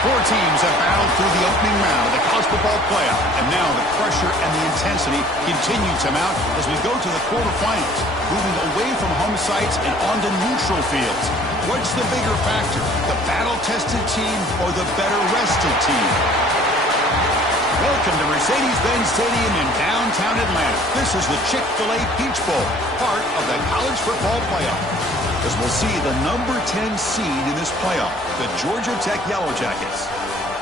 Four teams have battled through the opening round of the college football playoff, and now the pressure and the intensity continue to mount as we go to the quarterfinals, moving away from home sites and onto neutral fields. What's the bigger factor, the battle-tested team or the better-rested team? Welcome to Mercedes-Benz Stadium in downtown Atlanta. This is the Chick-fil-A Peach Bowl, part of the college football playoff. As we'll see the number 10 seed in this playoff, the Georgia Tech Yellow Jackets,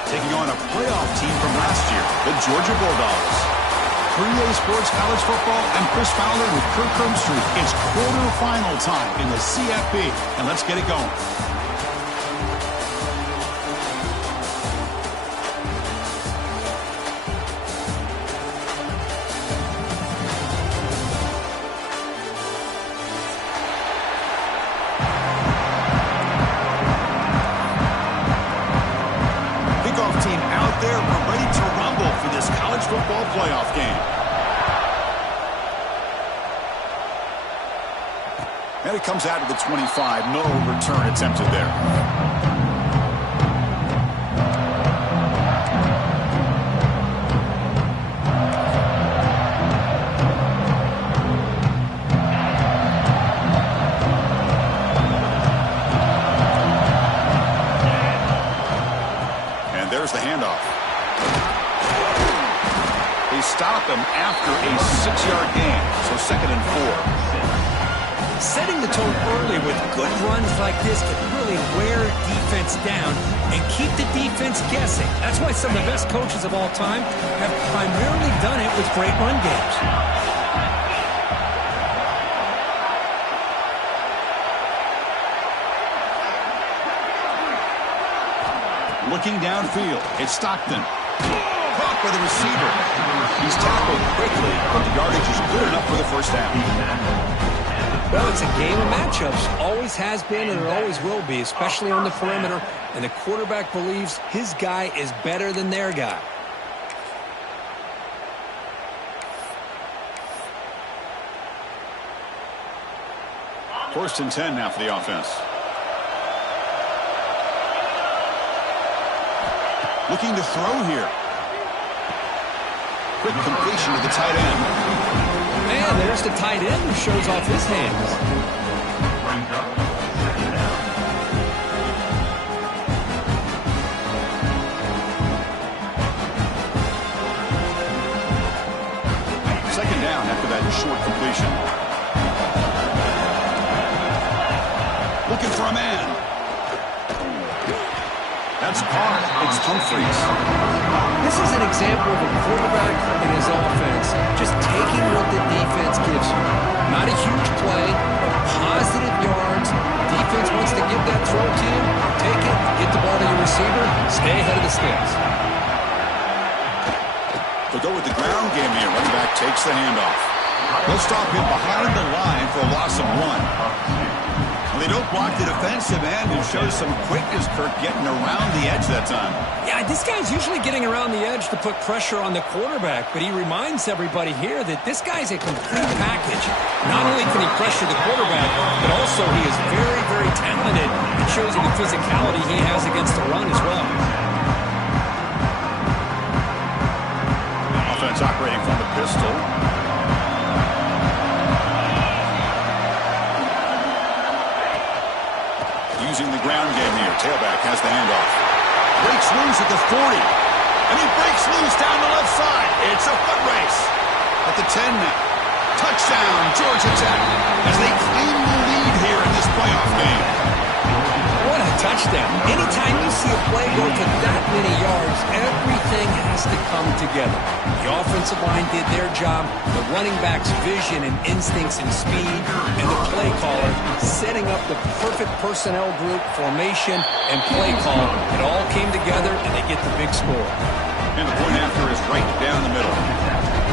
taking on a playoff team from last year, the Georgia Bulldogs. For EA Sports College Football, I'm Chris Fowler with Kirk Herbstreit. It's quarterfinal time in the CFP, and let's get it going. Football playoff game. And it comes out of the 25. No return attempted there. And there's the handoff. Stop him after a 6-yard gain, so 2nd and 4. Setting the tone early with good runs like this can really wear defense down and keep the defense guessing. That's why some of the best coaches of all time have primarily done it with great run games. Looking downfield, it's Stockton. Caught by the receiver. He's tackled quickly, but the yardage is good enough for the first down. Well, it's a game of matchups. Always has been and it always will be, especially on the perimeter. And the quarterback believes his guy is better than their guy. First and 10 now for the offense. Looking to throw here. Quick completion to the tight end. And there's the tight end who shows off his hands. Second down after that short completion. Looking for a man. That's caught. It's Humphreys. This is an example of a quarterback in his offense just taking what the defense gives him. Not a huge play, but positive yards. Defense wants to give that throw to you. Take it, get the ball to your receiver, stay ahead of the sticks. They'll go with the ground game here. Running back takes the handoff. They'll stop him behind the line for a loss of 1. They don't block the defensive end and show some quickness, Kirk, getting around the edge that time. Yeah, this guy's usually getting around the edge to put pressure on the quarterback, but he reminds everybody here that this guy's a complete package. Not only can he pressure the quarterback, but also he is very, very talented. It shows you the physicality he has against the run as well. Offense operating from the pistol. Using the ground game here. Tailback has the handoff. Breaks loose at the 40. And he breaks loose down the left side. It's a foot race. At the 10 now. Touchdown, Georgia Tech. As they claim the lead here in this playoff game. What a touchdown. Anytime you see a play go to that many yards, everything has to come together. The offensive line did their job, the running back's vision and instincts and speed, and the play caller setting up the perfect personnel group, formation, and play call. It all came together, and they get the big score. And the point after is right down the middle.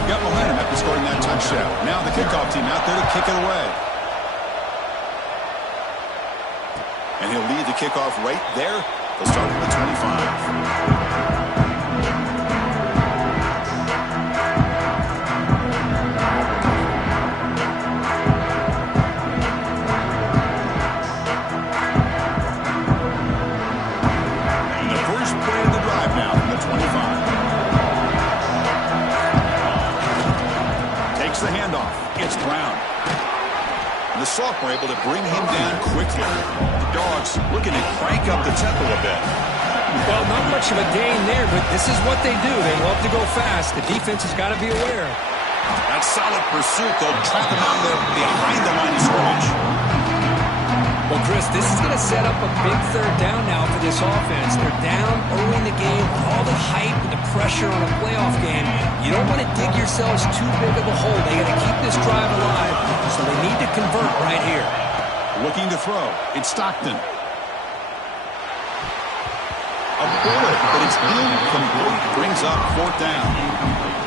Got momentum after scoring that touchdown. Now the kickoff team out there to kick it away. And he'll lead the kickoff right there. They'll start at the 25. sophomore able to bring him down quickly. The Dogs looking to crank up the tempo a bit. Well, not much of a gain there, but this is what they do. They love to go fast. The defense has got to be aware. That solid pursuit, they'll trap him out there behind the line of scrimmage. Well, Chris, this is going to set up a big third down now for this offense. They're down early in the game with all the hype and the pressure on a playoff game. You don't want to dig yourselves too big of a hole. They got to keep this drive alive, so they need to convert right here. Looking to throw. It's Stockton. A bullet, but it's incomplete. Brings up fourth down.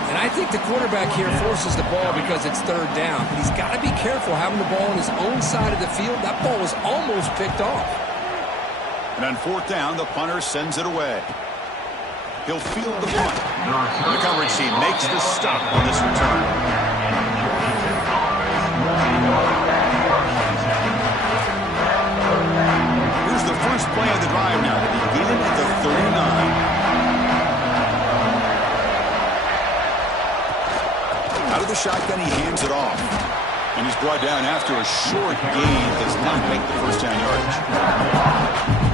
And I think the quarterback here forces the ball because it's third down. But he's got to be careful having the ball on his own side of the field. That ball was almost picked off. And on fourth down, the punter sends it away. He'll field the punt. The coverage team makes the stop on this return. Here's the first play of the drive now, beginning at the 39. Out of the shotgun, he hands it off. And he's brought down after a short gain. Does not make the first down yardage.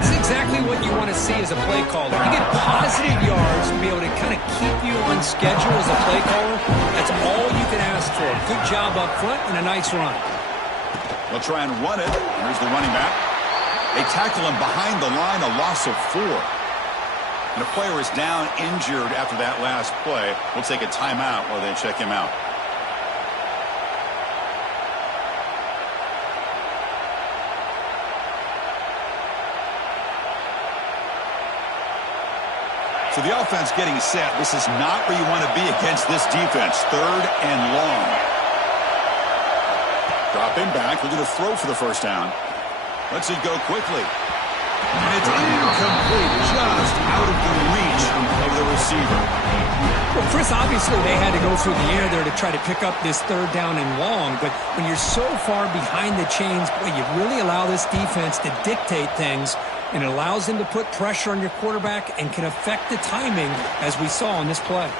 This is exactly what you want to see as a play caller. You get positive yards to be able to kind of keep you on schedule as a play caller. That's all you can ask for. Good job up front and a nice run. They'll try and run it. Here's the running back. They tackle him behind the line, a loss of 4. And a player is down injured after that last play. We'll take a timeout while they check him out. So the offense getting set. This is not where you want to be against this defense. Third and long. Dropping back. Looking to throw for the first down. Lets it go quickly. And it's incomplete. Just out of the reach of the receiver. Well, Chris, obviously they had to go through the air there to try to pick up this third down and long. But when you're so far behind the chains, boy, you really allow this defense to dictate things. And it allows them to put pressure on your quarterback and can affect the timing, as we saw on this play.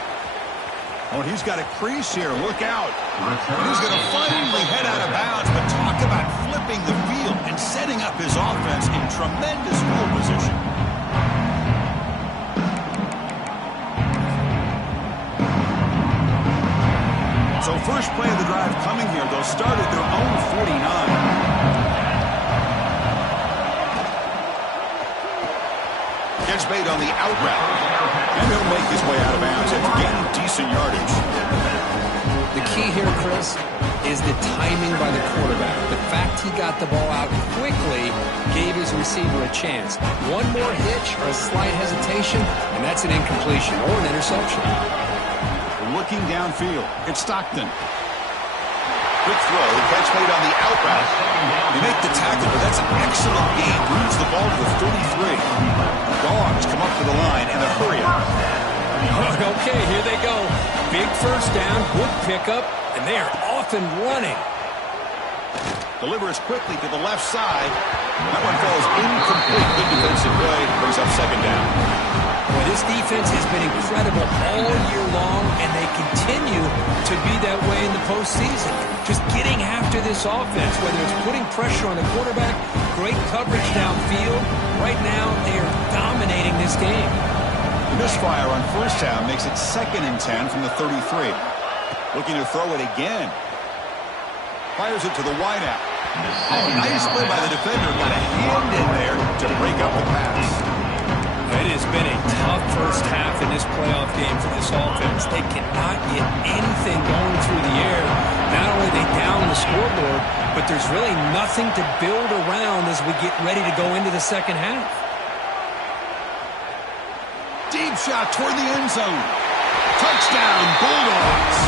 Oh, he's got a crease here. Look out. And he's going to finally head out of bounds, but talk about flipping the field and setting up his offense in tremendous field position. So first play of the drive coming here. They'll start at their own 49. Gets made on the out route. And he'll make his way out of bounds after gaining decent yardage. The key here, Chris, is the timing by the quarterback. The fact he got the ball out quickly gave his receiver a chance. One more hitch or a slight hesitation, and that's an incompletion or an interception. Looking downfield. It's Stockton. Quick throw. The catch made on the out route. They make the tackle, but that's an excellent gain. Moves the ball to the 33. The Dogs come up to the line in a hurry up. Okay, here they go. Big first down, good pickup, and they are off and running. Delivers quickly to the left side. That one falls incomplete. Good defensive play. Brings up second down. Well, this defense has been incredible all year long, and they continue to be that way in the postseason. Just getting after this offense, whether it's putting pressure on the quarterback, great coverage downfield. Right now, they are dominating this game. Misfire on first down makes it 2nd and 10 from the 33. Looking to throw it again. Fires it to the wideout. Oh, nice play by the defender. Got a hand in there to break up the pass. It has been a tough first half in this playoff game for this offense. They cannot get anything going through the air. Not only are they down the scoreboard, but there's really nothing to build around as we get ready to go into the second half. Deep shot toward the end zone. Touchdown, Bulldogs,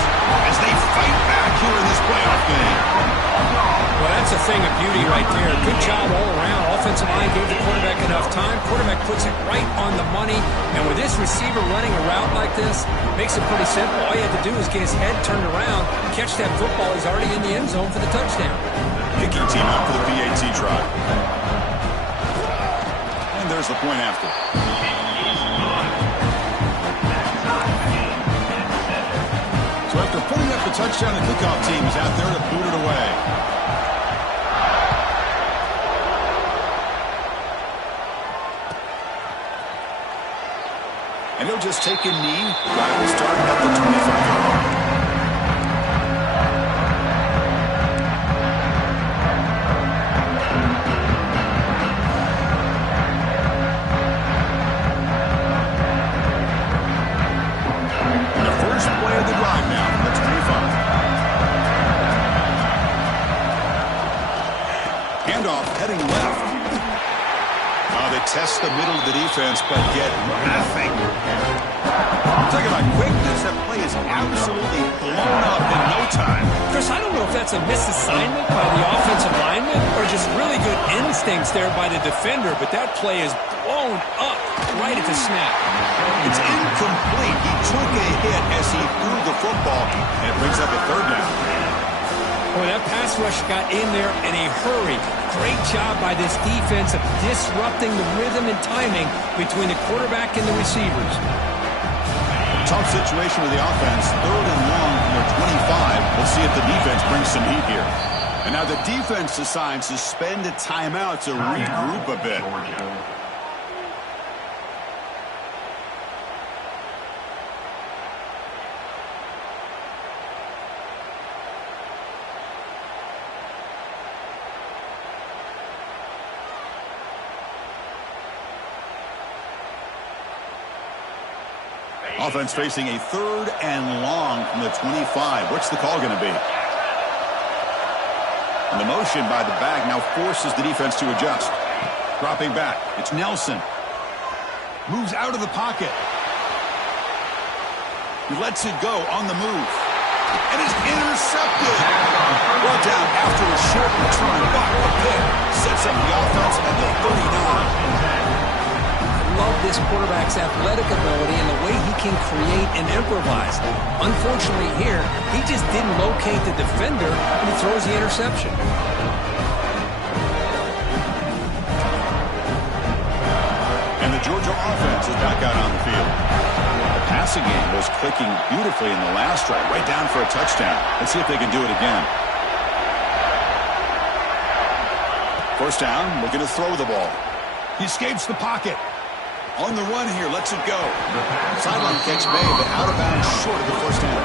as they fight back here in this playoff game. Well, that's a thing of beauty right there. Good job all around. Offensive line gave the quarterback enough time. Quarterback puts it right on the money. And with this receiver running a route like this, makes it pretty simple. All you have to do is get his head turned around, catch that football. He's already in the end zone for the touchdown. Kicking team out for the PAT try. And there's the point after. So after putting up the touchdown, the kickoff team is out there to boot it away. And he'll just take a knee. Drive will start at the 25-yard line. Heading left. They test the middle of the defense, but get nothing. Talk about quickness. That play is absolutely blown up in no time. Chris, I don't know if that's a misassignment by the offensive lineman or just really good instincts there by the defender, but that play is blown up right at the snap. It's incomplete. He took a hit as he threw the football, and it brings up a third down. Boy, that pass rush got in there in a hurry. Great job by this defense of disrupting the rhythm and timing between the quarterback and the receivers. Tough situation with the offense. 3rd and long from their 25. Let's see if the defense brings some heat here. And now the defense decides to spend a timeout to regroup a bit. Offense facing a 3rd and long from the 25. What's the call going to be? And the motion by the back now forces the defense to adjust. Dropping back. It's Nelson. Moves out of the pocket. He lets it go on the move. And it's intercepted. Brought down after a short return. But the pick sets up the offense at the 39. Love this quarterback's athletic ability and the way he can create and improvise. Unfortunately here, he just didn't locate the defender and he throws the interception. And the Georgia offense is back out on the field. The passing game was clicking beautifully in the last drive, right down for a touchdown. Let's see if they can do it again. First down, looking to throw the ball. He escapes the pocket. On the run here, lets it go. Sideline catch made, but out of bounds short of the first down.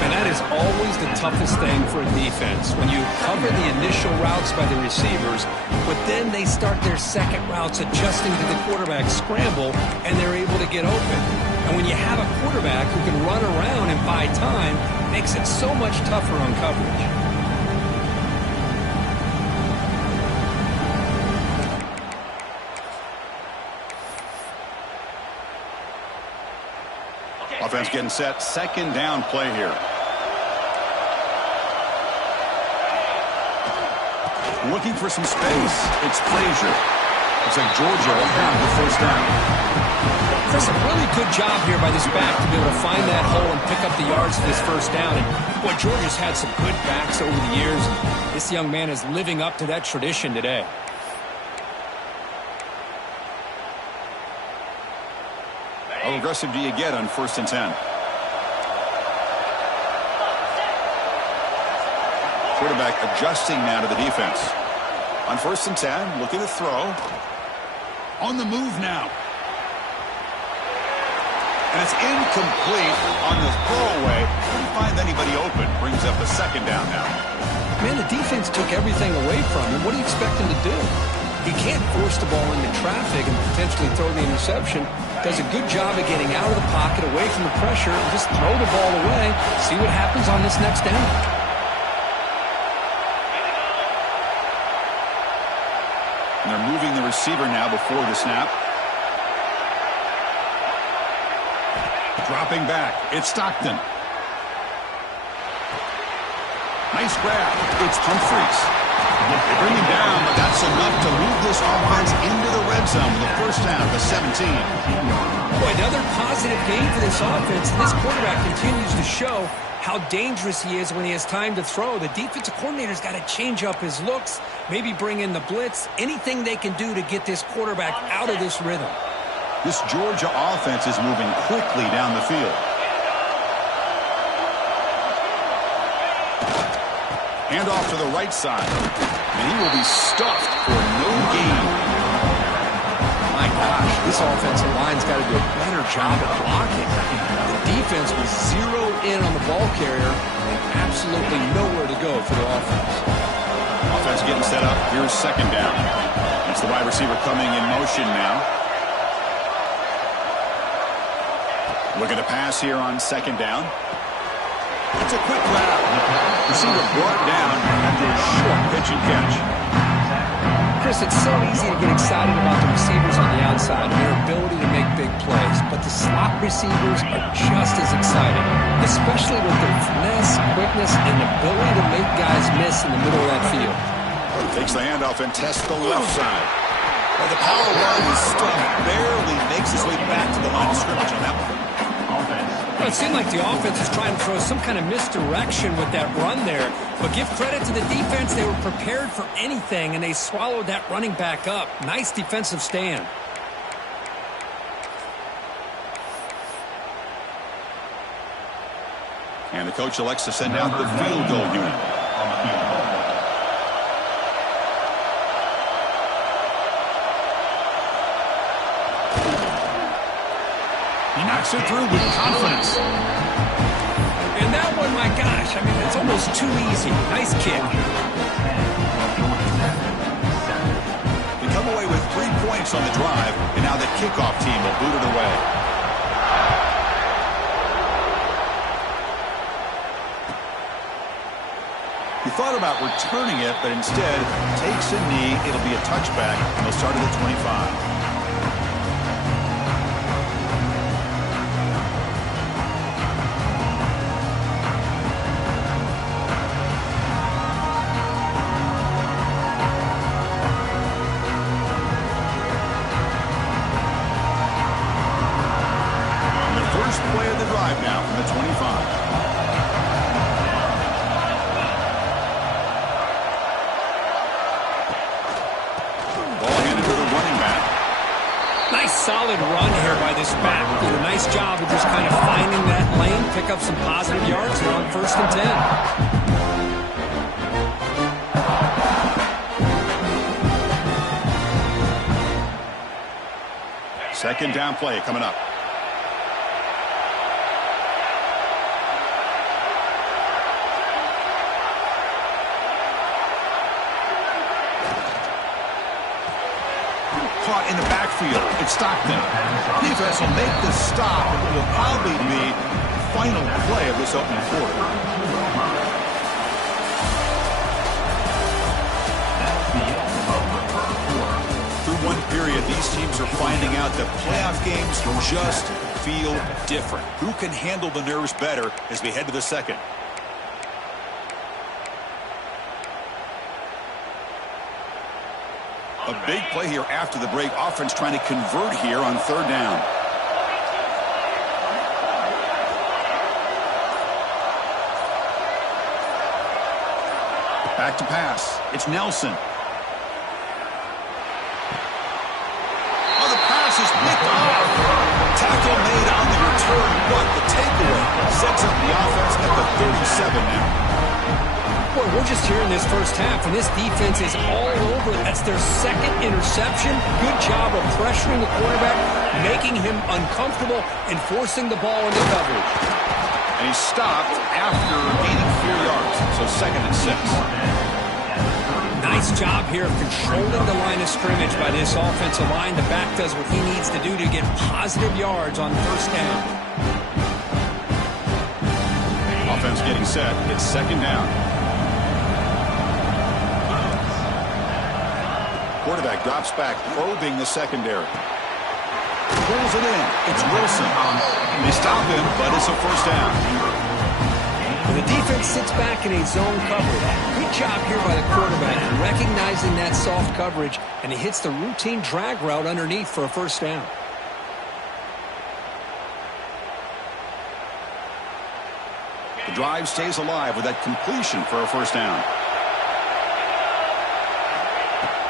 And that is always the toughest thing for a defense. When you cover the initial routes by the receivers, but then they start their second routes adjusting to the quarterback scramble, and they're able to get open. And when you have a quarterback who can run around and buy time, it makes it so much tougher on coverage. Offense getting set. 2nd down play here. Looking for some space. It's Frazier. Looks like Georgia will have the first down. Chris, a really good job here by this back to be able to find that hole and pick up the yards for this first down. And boy, Georgia's had some good backs over the years. This young man is living up to that tradition today. How aggressive do you get on 1st and 10? Quarterback adjusting now to the defense. On 1st and 10, looking to throw. On the move now. And it's incomplete on the throwaway. Couldn't find anybody open. Brings up a 2nd down now. Man, the defense took everything away from him. What do you expect him to do? He can't force the ball into traffic and potentially throw the interception. Does a good job of getting out of the pocket, away from the pressure, and just throw the ball away. See what happens on this next down. And they're moving the receiver now before the snap. Dropping back. It's Stockton. Nice grab. It's Humphreys. They bring him down, but that's enough to move this offense into the red zone with the first down of the 17. Boy, another positive game for this offense. This quarterback continues to show how dangerous he is when he has time to throw. The defensive coordinator's got to change up his looks, maybe bring in the blitz, anything they can do to get this quarterback out of this rhythm. This Georgia offense is moving quickly down the field. Hand off to the right side. And he will be stuffed for no gain. My Gosh, this offensive line's got to do a better job of blocking. The defense was zeroed in on the ball carrier and absolutely nowhere to go for the offense. Offense getting set up. Here's second down. It's the wide receiver coming in motion now. Looking to pass here on second down. It's a quick route. Receiver brought down after a short pitch and catch. Chris, it's so easy to get excited about the receivers on the outside and their ability to make big plays, but the slot receivers are just as exciting, especially with their finesse, quickness, and ability to make guys miss in the middle of that field. Takes the handoff and tests the left side. Well, the power run is stuffed. Barely makes his way back to the line of scrimmage on that one. Well, it seemed like the offense was trying to throw some kind of misdirection with that run there. But give credit to the defense. They were prepared for anything, and they swallowed that running back up. Nice defensive stand. And the coach elects to send out the field goal unit. He knocks it through with confidence. And that one, my gosh, I mean, it's almost too easy. Nice kick. They come away with 3 points on the drive, and now the kickoff team will boot it away. He thought about returning it, but instead takes a knee. It'll be a touchback, and they'll start at the 25. Play of the drive now from the 25. Ball handed to the running back. Nice solid run here by this back. Did a nice job of just kind of finding that lane, pick up some positive yards here on 1st and 10. Second down play coming up. Caught in the backfield. It's Stockton. Defense will make the stop, and it will probably be the final play of this opening quarter. Through one period, these teams are finding out that playoff games just feel different. Who can handle the nerves better as we head to the second? A big play here after the break. Offense trying to convert here on 3rd down. Back to pass. It's Nelson. Oh, the pass is picked off. Tackle made on the return, but the takeaway sets up the offense at the 37 now. Boy, we're just here in this first half, and this defense is all over. That's their second interception. Good job of pressuring the quarterback, making him uncomfortable, and forcing the ball into coverage. And he stopped after gaining 4 yards, so 2nd and 6. Nice job here of controlling the line of scrimmage by this offensive line. The back does what he needs to do to get positive yards on 1st down. Offense getting set. It's 2nd down. Quarterback drops back, probing the secondary. Pulls it in. It's Wilson. They stop him, but it's a 1st down. The defense sits back in a zone coverage. Good job here by the quarterback, recognizing that soft coverage, and he hits the routine drag route underneath for a 1st down. The drive stays alive with that completion for a 1st down.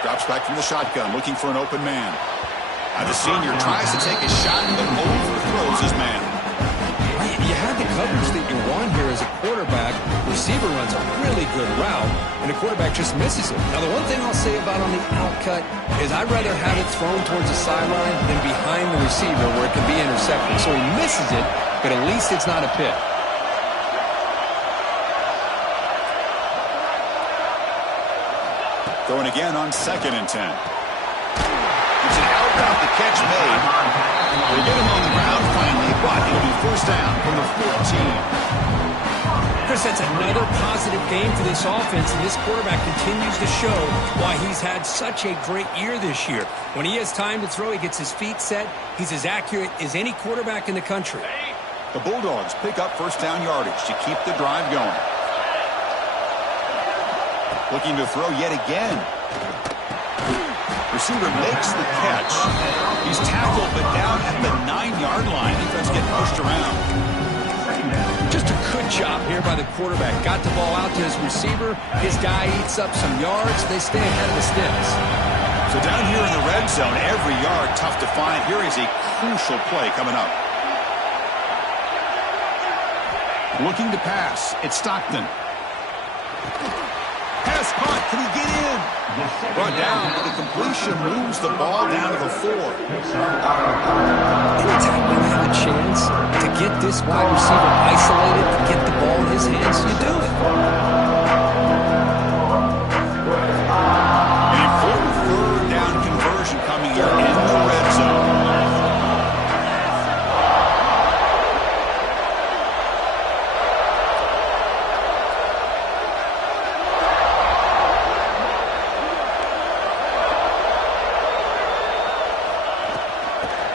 Drops back from the shotgun, looking for an open man. The senior tries to take a shot, but overthrows his man. You had the coverage that you want here as a quarterback. Receiver runs a really good route, and the quarterback just misses it. Now, the one thing I'll say about on the out cut is I'd rather have it thrown towards the sideline than behind the receiver where it can be intercepted. So he misses it, but at least it's not a pick. Throwing again on 2nd and 10. It's an out route, the catch made. They get him on the ground finally, but it'll be first down from the 14. Chris, that's another positive game for this offense, and this quarterback continues to show why he's had such a great year this year. When he has time to throw, he gets his feet set. He's as accurate as any quarterback in the country. The Bulldogs pick up first down yardage to keep the drive going. Looking to throw yet again. Receiver makes the catch. He's tackled, but down at the 9-yard line. Defense getting pushed around. Just a good job here by the quarterback. Got the ball out to his receiver. His guy eats up some yards. They stay ahead of the sticks. So down here in the red zone, every yard tough to find. Here is a crucial play coming up. Looking to pass. It's Stockton. Pass caught. Can he get in? Brought down, but the completion moves the ball down to the 4. Anytime you have a chance to get this wide receiver isolated, to get the ball in his hands, you do it. An important 3rd down conversion coming here in the red zone.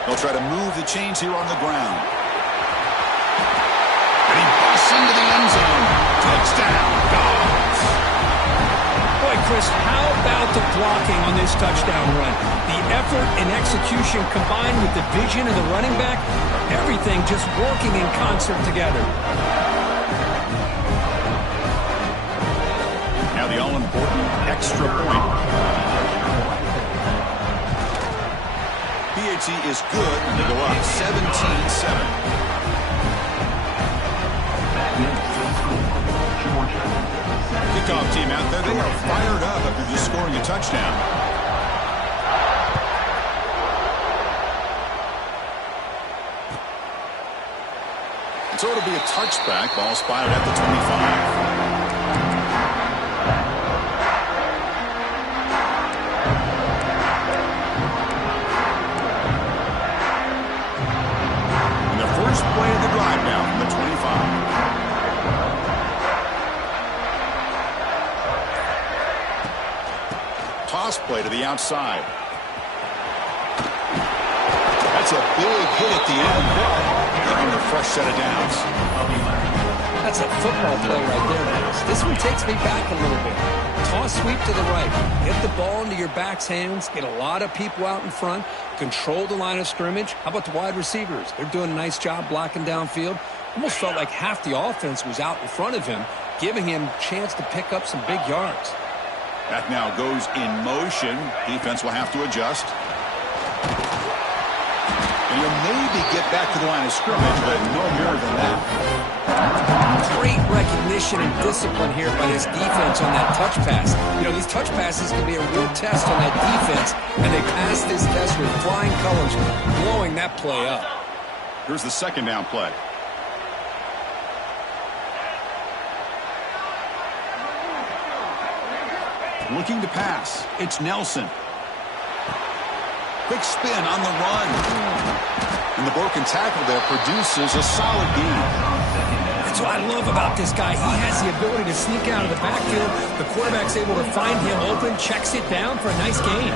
They'll try to move the chains here on the ground. And he busts into the end zone. Touchdown, Dogs. Boy, Chris, how about the blocking on this touchdown run? The effort and execution combined with the vision of the running back, everything just working in concert together. Now the all-important extra point. PAT is good, and they go up 17-7. Kickoff team out there. They are fired up after just scoring a touchdown. And so it'll be a touchback. Ball spotted at the 25. Play of the drive now from the 25. Toss play to the outside. That's a big hit at the end. Getting a fresh set of downs. That's a football play right there, guys. This one takes me back a little bit. Toss sweep to the right. Get the ball into your back's hands. Get a lot of people out in front. Control the line of scrimmage. How about the wide receivers? They're doing a nice job blocking downfield. Almost felt like half the offense was out in front of him, giving him a chance to pick up some big yards. That now goes in motion. Defense will have to adjust. And you'll maybe get back to the line of scrimmage, but no more than that. Great recognition and discipline here by this defense on that touch pass. You know, these touch passes can be a real test on that defense, and they passed this test with flying colors, blowing that play up. Here's the 2nd down play. Looking to pass. It's Nelson. Quick spin on the run. And the broken tackle there produces a solid gain. That's what I love about this guy. He has the ability to sneak out of the backfield. The quarterback's able to find him open, checks it down for a nice gain.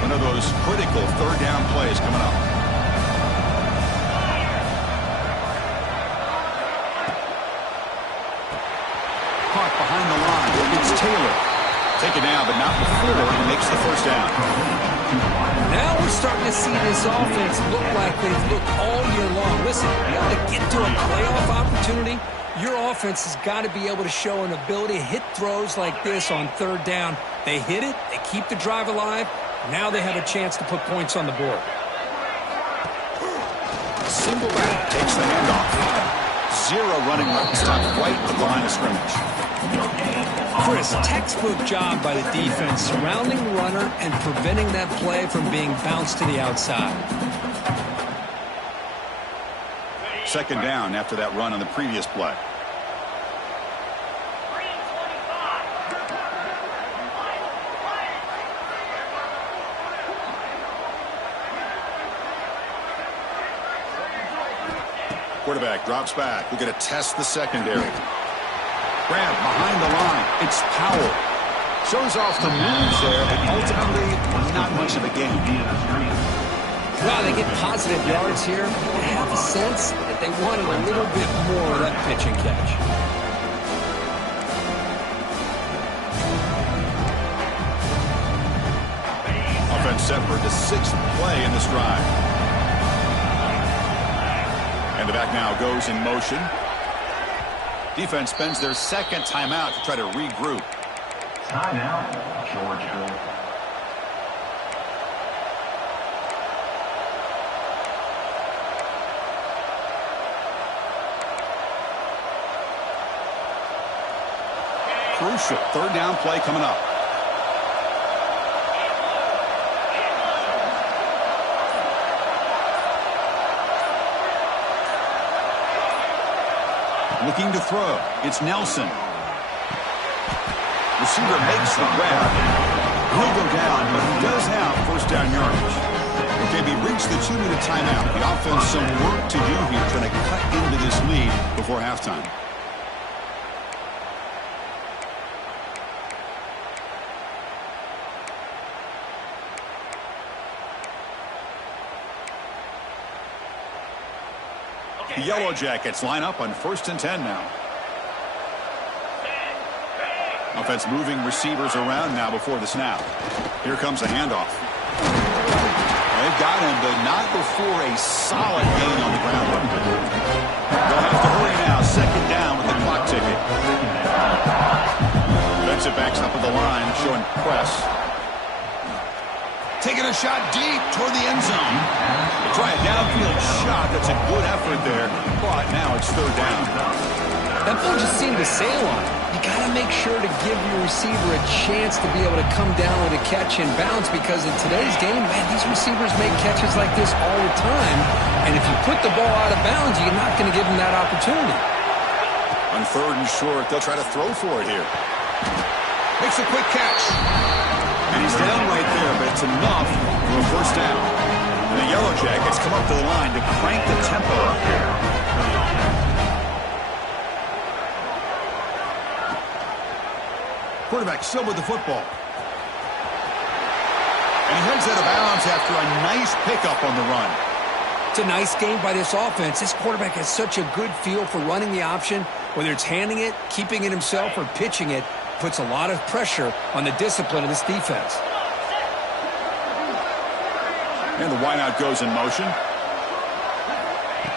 One of those critical 3rd down plays coming up. Caught behind the line. It's Taylor. Taken down, but not before he makes the first down. Now we're starting to see this offense look like they've looked all year long. Listen, you got to get to a playoff opportunity. Your offense has got to be able to show an ability to hit throws like this on third down. They hit it, they keep the drive alive. Now they have a chance to put points on the board. Single back takes the handoff. Zero running room. Stopped right at the line of scrimmage. Chris, textbook job by the defense surrounding the runner and preventing that play from being bounced to the outside. Second down after that run on the previous play. Quarterback drops back. We're going to test the secondary. Grab behind the line. It's Powell. Shows off the moves there, but ultimately not much of a gain. Wow, they get positive yards here. I have a sense that they wanted a little bit more of that pitch and catch. Offense set for the 6th play in this drive. And the back now goes in motion. Defense spends their second timeout to try to regroup. Timeout, Georgia. Crucial third down play coming up. Looking to throw. It's Nelson. Receiver makes the grab. He'll go down, but he does have first down yardage. Okay, we reached the 2-minute timeout. The offense some work to do here, trying to cut into this lead before halftime. The Yellow Jackets line up on 1st and 10 now. Offense moving receivers around now before the snap. Here comes a handoff. They've got him, but not before a solid gain on the ground. They'll have to hurry now. Second down with the clock ticking. Defensive backs up at the line, showing press. Taking a shot deep toward the end zone. They try a downfield shot. That's a good effort there. But now it's third down. That ball just seemed to sail on it. You got to make sure to give your receiver a chance to be able to come down with a catch and bounce, because in today's game, man, these receivers make catches like this all the time. And if you put the ball out of bounds, you're not going to give them that opportunity. On third and short, they'll try to throw for it here. Makes a quick catch. And he's down right there, but it's enough for a first down. And the Yellow Jackets come up to the line to crank the tempo up here. Quarterback still with the football. And he heads out of bounds after a nice pickup on the run. It's a nice game by this offense. This quarterback has such a good feel for running the option. Whether it's handing it, keeping it himself, or pitching it, puts a lot of pressure on the discipline of this defense. And the wideout goes in motion.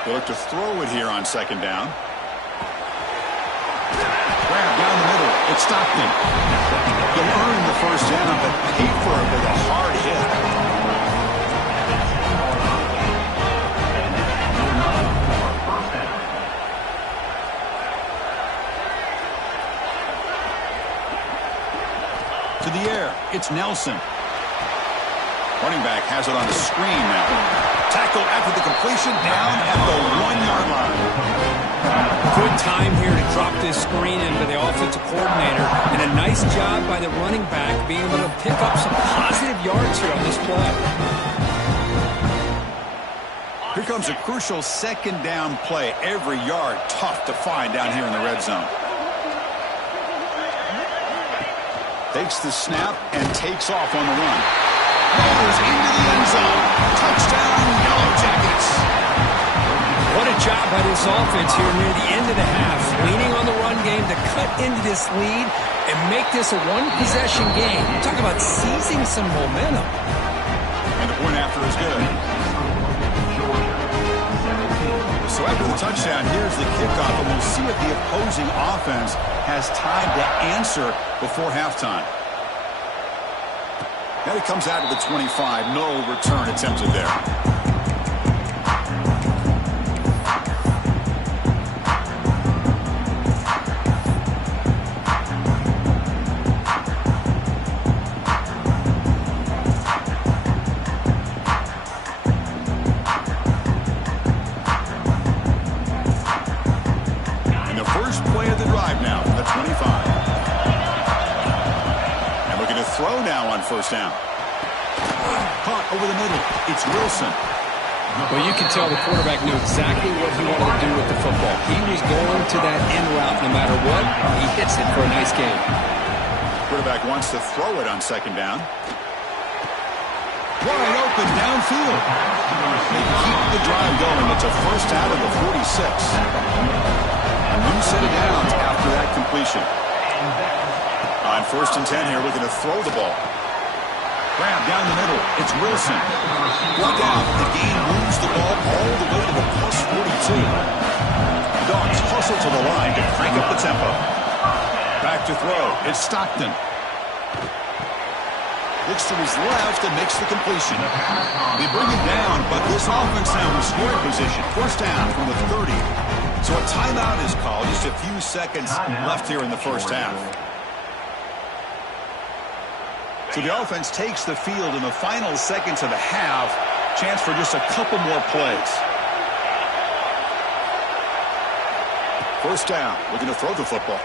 They look to throw it here on second down. Grab down the middle. It's Stockton. He'll earn the first down, but pay for it with a hard hit. To the air, it's Nelson. Running back has it on the screen now. Tackle after the completion, down at the 1-yard line. Good time here to drop this screen into the offensive coordinator, and a nice job by the running back being able to pick up some positive yards here on this play. Here comes a crucial second down play. Every yard tough to find down here in the red zone. Takes the snap and takes off on the run. Goes into the end zone. Touchdown, Yellow Jackets. What a job by this offense here near the end of the half. Leaning on the run game to cut into this lead and make this a one-possession game. Talk about seizing some momentum. And the point after is good. So after the touchdown, here's the kickoff, and we'll see if the opposing offense has time to answer before halftime. Now he comes out to the 25. No return attempted there. First down. Caught over the middle. It's Wilson. Well, you can tell the quarterback knew exactly what he wanted to do with the football. He was going to that end route no matter what. He hits it for a nice gain. Quarterback wants to throw it on second down. Wide open downfield. They keep the drive going. It's a first out of the 46. A new set of downs after that completion. On first and 10 here, looking to throw the ball. Grab down the middle. It's Wilson. Brought down. The gain moves the ball all the way to the plus 42. Dogs hustle to the line to crank up the tempo. Back to throw. It's Stockton. Looks to his left and makes the completion. They bring him down, but this offense now in scoring position. First down from the 30. So a timeout is called. Just a few seconds left here in the first half. So the offense takes the field in the final seconds of the half. Chance for just a couple more plays. First down, looking to throw the football.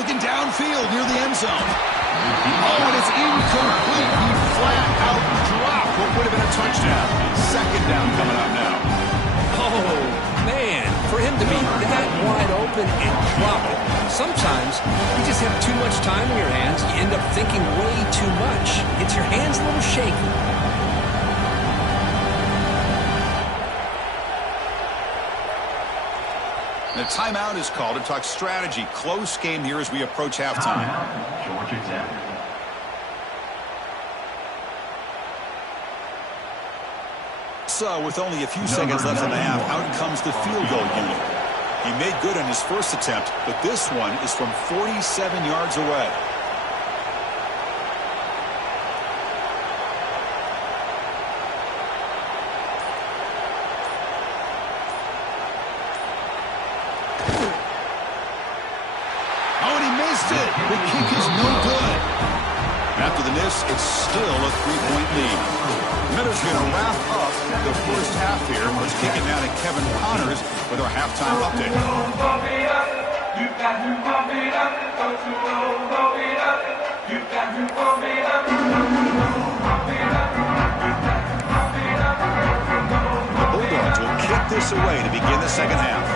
Looking downfield near the end zone. Oh, and it's incomplete. He flat out dropped what would have been a touchdown. Second down coming up now. Oh, man, for him to be that wide open and drop it. Sometimes you just have too much time in your hands. You end up thinking way too much. Gets your hands a little shaky. The timeout is called to talk strategy. Close game here as we approach halftime. Georgia Tech. So, with only a few seconds left in the half, out comes the field goal unit. He made good on his first attempt, but this one is from 47 yards away. Oh, and he missed it. The kick is no good. After the miss, it's still a 3-point lead. Minutes going to wrap up the first half here. Let's kick it now to Kevin Connors with our halftime update. The Bulldogs will kick this away to begin the second half.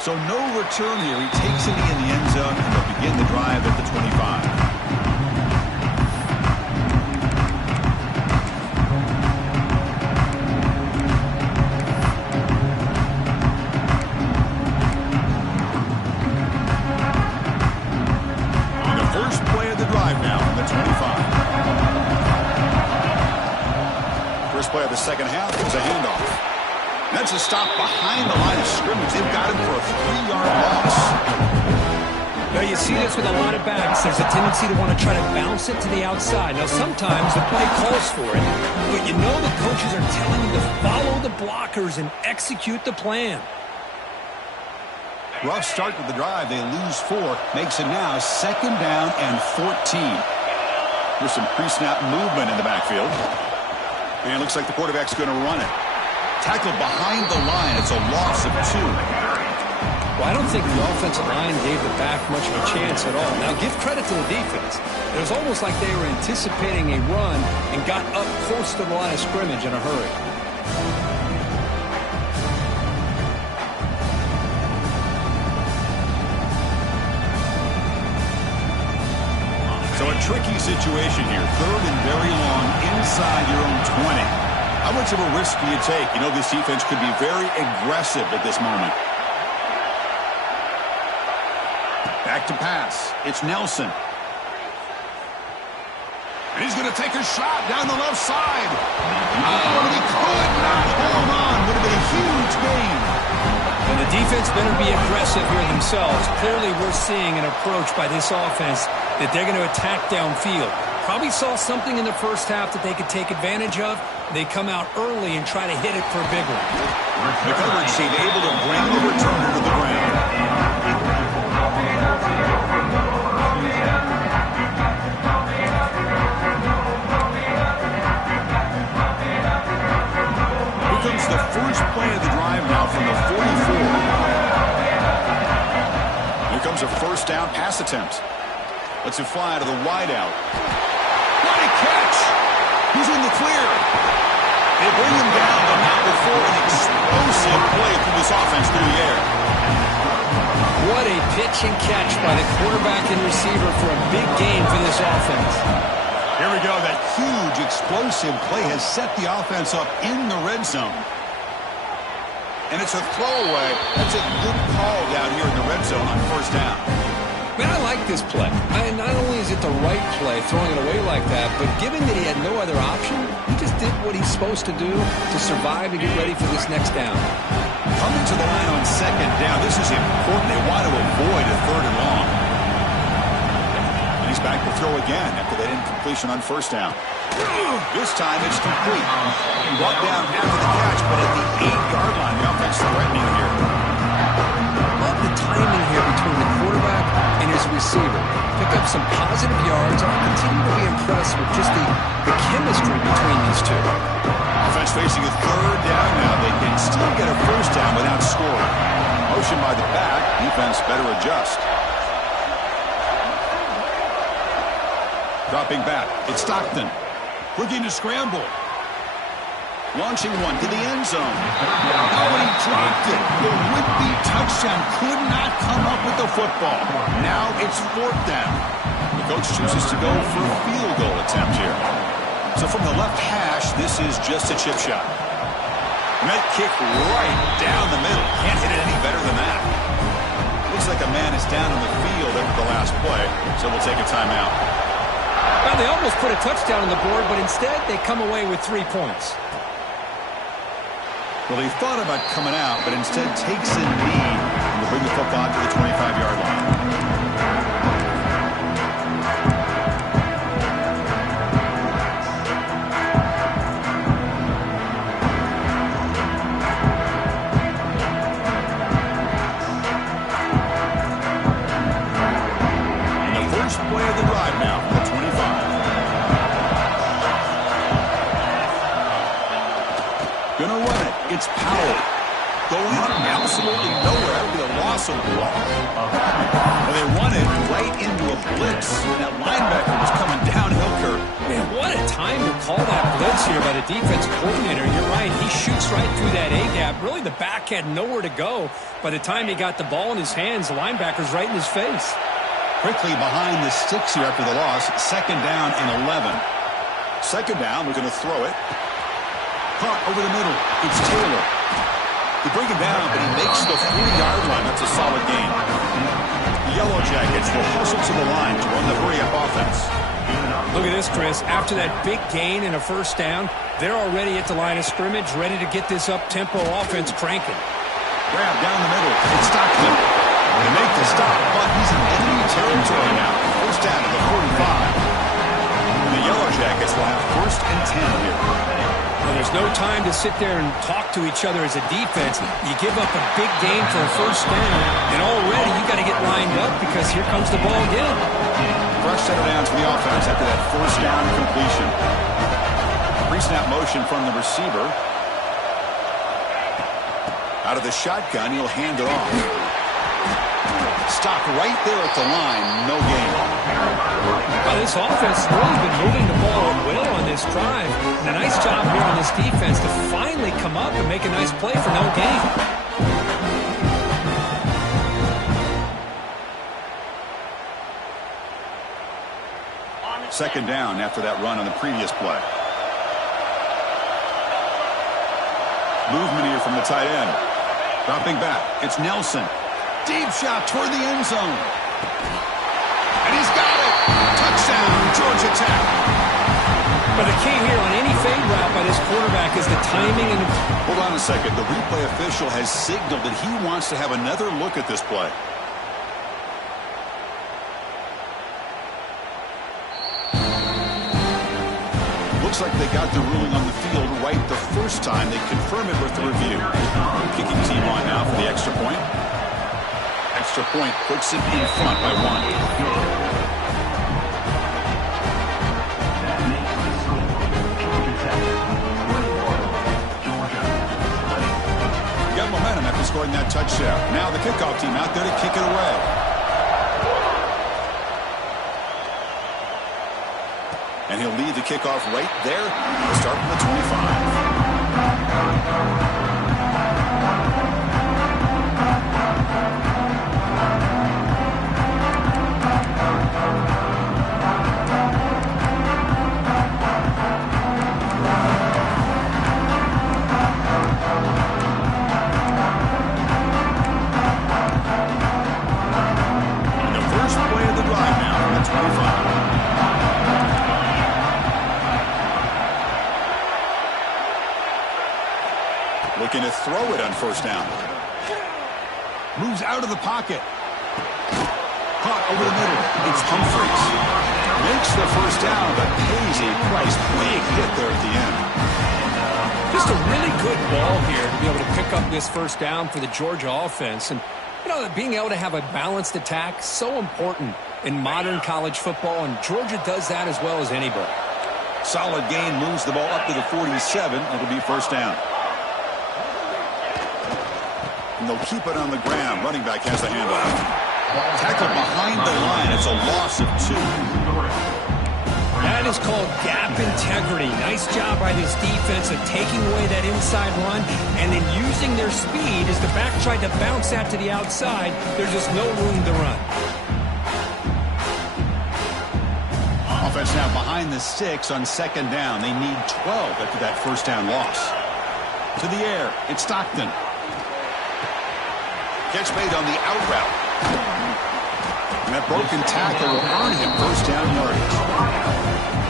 So no return here. He takes it in the end zone, and they'll begin the drive at the 25. And the first play of the drive now on the 25. First play of the second half is a handoff. That's a stop behind the line of scrimmage. They've got him for a 3-yard loss. Now, you see this with a lot of backs. There's a tendency to want to try to bounce it to the outside. Now, sometimes the play calls for it, but you know the coaches are telling you to follow the blockers and execute the plan. Rough start to the drive. They lose 4. Makes it now second down and 14. There's some pre-snap movement in the backfield. And it looks like the quarterback's going to run it. Tackled behind the line. It's a loss of 2. Well, I don't think the offensive line gave the back much of a chance at all. Now, give credit to the defense. It was almost like they were anticipating a run and got up close to the line of scrimmage in a hurry. So a tricky situation here. Third and very long inside your own 20. How much of a risk do you take? You know, this defense could be very aggressive at this moment. Back to pass. It's Nelson. And he's going to take a shot down the left side. Oh, and he could not hold on. Would have been a huge gain. And the defense better be aggressive here themselves. Clearly, we're seeing an approach by this offense that they're going to attack downfield. Probably saw something in the first half that they could take advantage of. They come out early and try to hit it for a big one. The coverage team able to bring the returner to the ground. Here comes the first play of the drive now from the 44. Here comes a first down pass attempt. Lets it fly to the wideout. What a catch! He's in the clear. They bring him down, but not before an explosive play from this offense through the air. What a pitch and catch by the quarterback and receiver for a big gain for this offense. Here we go. That huge explosive play has set the offense up in the red zone. And it's a throwaway. That's a good call down here in the red zone on first down. Man, I like this play. Not only is it the right play, throwing it away like that, but given that he had no other option, he just did what he's supposed to do to survive and get ready for this next down. Coming to the line on second down, this is important. They want to avoid a third and long. And he's back to throw again after that incompletion on first down. This time it's complete. Brought down after the catch, but at the 8-yard line, the offense threatening here. Love the timing here between the quarterback and his receiver. Pick up some positive yards. I continue to be impressed with just the chemistry between these two. Offense facing a third down now. They can still get a first down without scoring. Motion by the back. Defense better adjust. Dropping back. It's Stockton. Looking to scramble. Launching one to the end zone. Oh, and he dropped it. The would-be touchdown could not come up with the football. Now it's fourth down. The coach chooses to go for a field goal attempt here. So from the left hash, this is just a chip shot. And that kick right down the middle. Can't hit it any better than that. Looks like a man is down on the field after the last play, so we'll take a timeout. Well, they almost put a touchdown on the board, but instead they come away with 3 points. Well, he thought about coming out, but instead takes a knee and will bring the football to the 25-yard line. It's Powell going absolutely nowhere. That would be a loss of ball. Well, they run it right into a blitz. That linebacker was coming downhill curve. Man, what a time to call that blitz here by the defense coordinator. You're right. He shoots right through that A-gap. Really, the back had nowhere to go. By the time he got the ball in his hands, the linebacker's right in his face. Quickly behind the sticks here after the loss. Second down and 11. Second down, we're going to throw it. Caught over the middle. It's Taylor. They bring him down, but he makes the 40-yard line. That's a solid gain. The Yellow Jackets will hustle to the line to run the hurry-up offense. Look at this, Chris. After that big gain and a first down, they're already at the line of scrimmage, ready to get this up-tempo offense cranking. Grab down the middle. It's Stockton. They make the stop, but he's in enemy territory now. First down to the 45. The Yellow Jackets will have first and 10 here. Well, there's no time to sit there and talk to each other as a defense. You give up a big gain for a first down, and already you got to get lined up because here comes the ball again. Fresh set of downs for the offense after that first down completion. Pre-snap motion from the receiver. Out of the shotgun, he'll hand it off. Stop right there at the line, no gain. Well, this offense has really been moving the ball at will on this drive. And a nice job here on this defense to finally come up and make a nice play for no gain. Second down after that run on the previous play. Movement here from the tight end. Dropping back, it's Nelson. Deep shot toward the end zone. And he's got it. Touchdown, Georgia Tech. But the key here on any fade route by this quarterback is the timing. And hold on a second. The replay official has signaled that he wants to have another look at this play. Looks like they got the ruling on the field right the first time. They confirm it with the review. Kicking team on now for the extra point. Extra point puts it in front by 1. Got momentum after scoring that touchdown. Now the kickoff team out there to kick it away. And he'll lead the kickoff right there. We'll start from the 25. Looking to throw it on first down. Moves out of the pocket. Caught over the middle. It's Humphries. Makes the first down, but pays a price. Big hit there at the end. Just a really good ball here to be able to pick up this first down for the Georgia offense. And, you know, being able to have a balanced attack, so important in modern college football, and Georgia does that as well as anybody. Solid gain, moves the ball up to the 47. It'll be first down. And they'll keep it on the ground. Running back has the handoff. Tackled behind the line. It's a loss of 2. That is called gap integrity. Nice job by this defense of taking away that inside run and then using their speed as the back tried to bounce that to the outside. There's just no room to run. Offense now behind the 6 on second down. They need 12 after that first down loss. To the air. It's Stockton. Catch made on the out route. And that broken tackle will earn him first down yardage.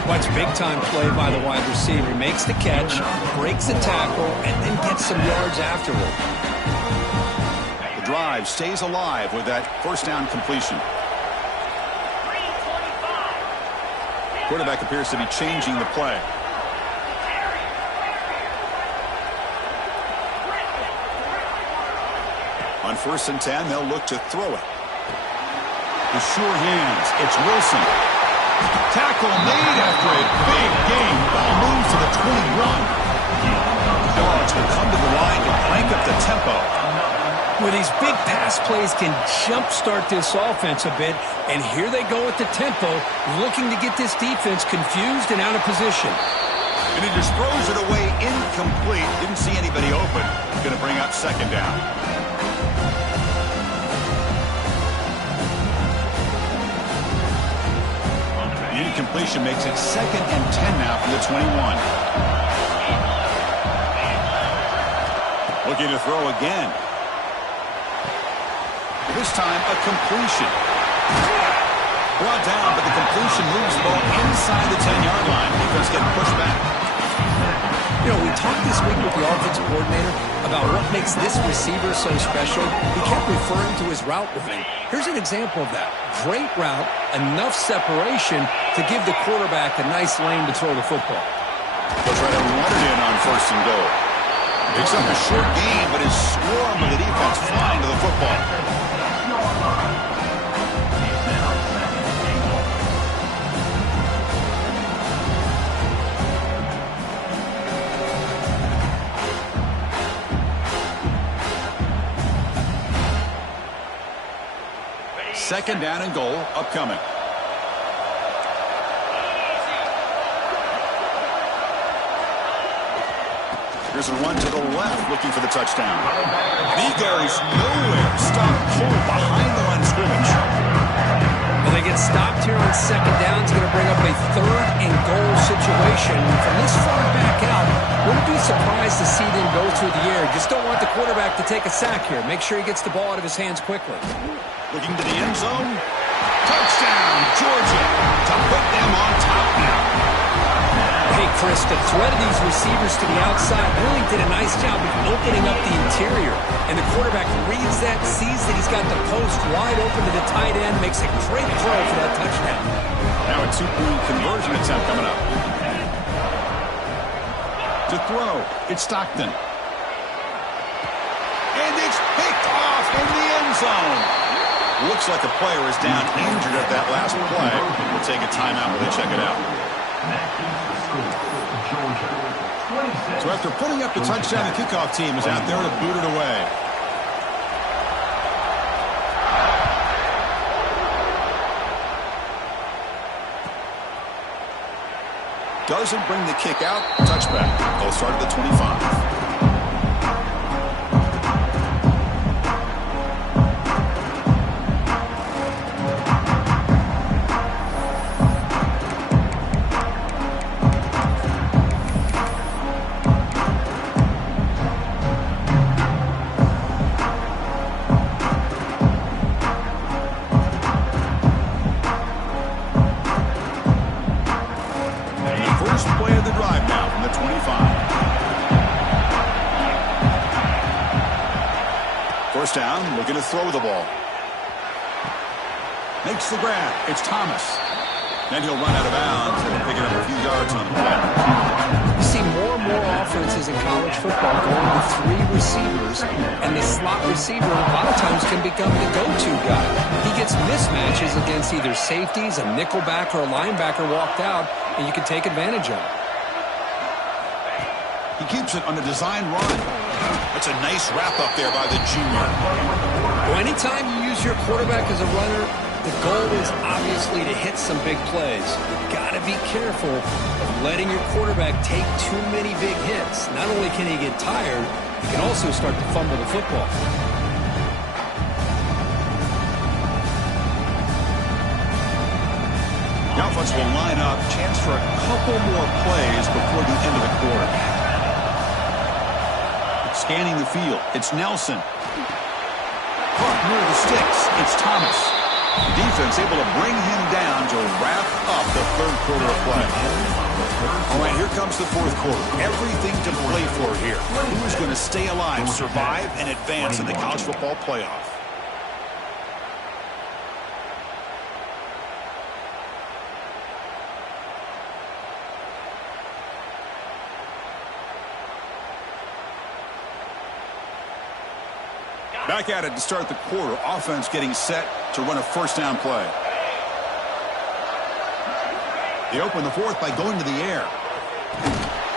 Watch big-time play by the wide receiver. Makes the catch, breaks the tackle, and then gets some yards afterward. The drive stays alive with that first down completion. Quarterback appears to be changing the play. On 1st and 10, they'll look to throw it. The sure hands. It's Wilson. Tackle made after a big game. Ball moves to the 21. Dogs will come to the line to crank up the tempo. Well, these big pass plays can jumpstart this offense a bit, and here they go with the tempo, looking to get this defense confused and out of position. And he just throws it away incomplete. Didn't see anybody open. Going to bring up second down. The incompletion makes it 2nd and 10 now from the 21. Looking to throw again. This time a completion. Brought down, but the completion moves the ball inside the 10-yard line. Defense getting pushed back. You know, we talked this week with the offensive coordinator about what makes this receiver so special. He kept referring to his route running. Here's an example of that. Great route, enough separation to give the quarterback a nice lane to throw the football. They'll try to run it in on 1st and goal. Picks up a short gain, but his swarm of the defense flying to the football. Second down and goal upcoming. Here's a run to the left, looking for the touchdown. And he goes nowhere. Stopped cold behind the line of scrimmage. Well, they get stopped here on second down. It's going to bring up a 3rd and goal situation. From this far back out, wouldn't be surprised to see them go through the air. Just don't want the quarterback to take a sack here. Make sure he gets the ball out of his hands quickly. Looking to the end zone. Touchdown, Georgia, to put them on top now. Hey, Chris, the threat of these receivers to the outside really did a nice job of opening up the interior. And the quarterback reads that, sees that he's got the post wide open to the tight end, makes a great throw for that touchdown. Now a two-point conversion attempt coming up. To throw, it's Stockton. And it's picked off in the end zone. Looks like a player is down injured at that last play. We'll take a timeout while they check it out. So after putting up the touchdown, the kickoff team is out there to boot it away. Doesn't bring the kick out. Touchback. They'll start at the 25. Down, looking to throw the ball. Makes the grab. It's Thomas. Then he'll run out of bounds and pick it up a few yards on the play. You see more and more offenses in college football going with three receivers, and the slot receiver a lot of times can become the go-to guy. He gets mismatches against either safeties, a nickelback, or a linebacker walked out, and you can take advantage of it. He keeps it on a design run. That's a nice wrap-up there by the junior. Well, anytime you use your quarterback as a runner, the goal is obviously to hit some big plays. Got to be careful of letting your quarterback take too many big hits. Not only can he get tired, he can also start to fumble the football. The offense will line up. Chance for a couple more plays before the end of the quarter. Scanning the field. It's Nelson. Caught near the sticks. It's Thomas. Defense able to bring him down to wrap up the third quarter of play. All right, here comes the fourth quarter. Everything to play for here. Who's going to stay alive, survive, and advance in the college football playoff? Back at it to start the quarter. Offense getting set to run a first down play. They open the fourth by going to the air.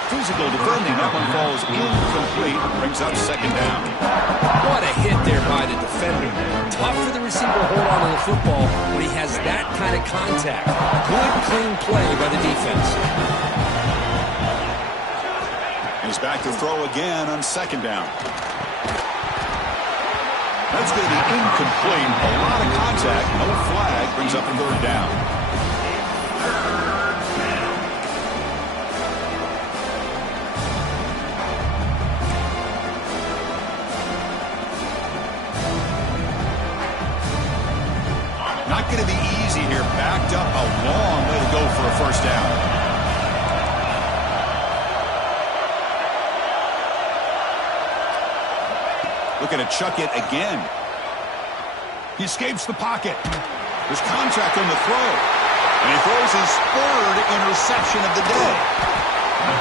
Physical defending. That one falls incomplete. Brings up second down. What a hit there by the defender. Tough for the receiver to hold on to the football when he has that kind of contact. Good, clean play by the defense. He's back to throw again on second down. That's going to be incomplete. A lot of contact. No flag. Brings up a third down. Not going to be easy here. Backed up a long way to go for a first down. Looking to chuck it again. He escapes the pocket. There's contact on the throw. And he throws his third interception of the day.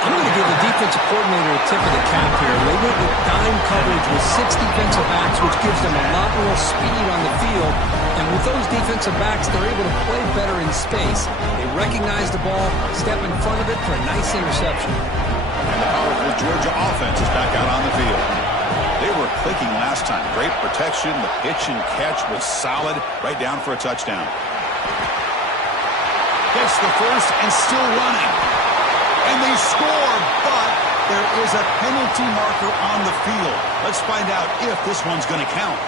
I'm going to give the defensive coordinator a tip of the cap here. They went with dime coverage with 6 defensive backs, which gives them a lot more speed on the field. And with those defensive backs, they're able to play better in space. They recognize the ball, step in front of it for a nice interception. And the powerful Georgia offense is back out on the field. They were clicking last time. Great protection. The pitch and catch was solid. Right down for a touchdown. Gets the first and still running. And they score, but there is a penalty marker on the field. Let's find out if this one's going to count.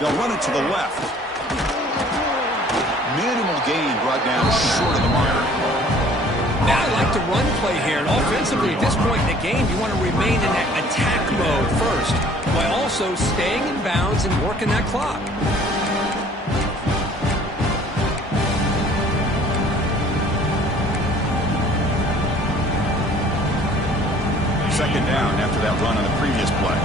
They'll run it to the left. Minimal gain brought down short of the marker. Now I like the run play here, and offensively at this point in the game, you want to remain in that attack mode first, while also staying in bounds and working that clock. Second down after that run on the previous play.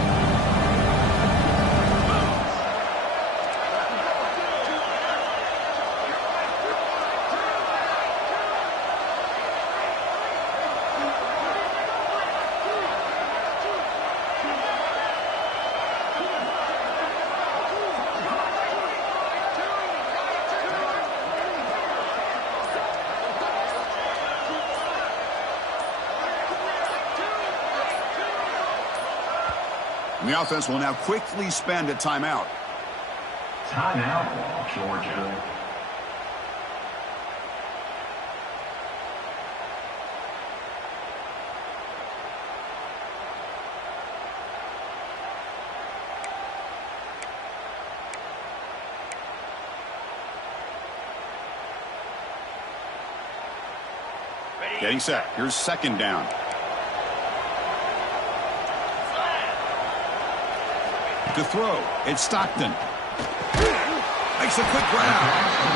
The offense will now quickly spend a timeout. Timeout, Georgia. Getting set. Here's second down. To throw, it's Stockton. Makes a quick grab.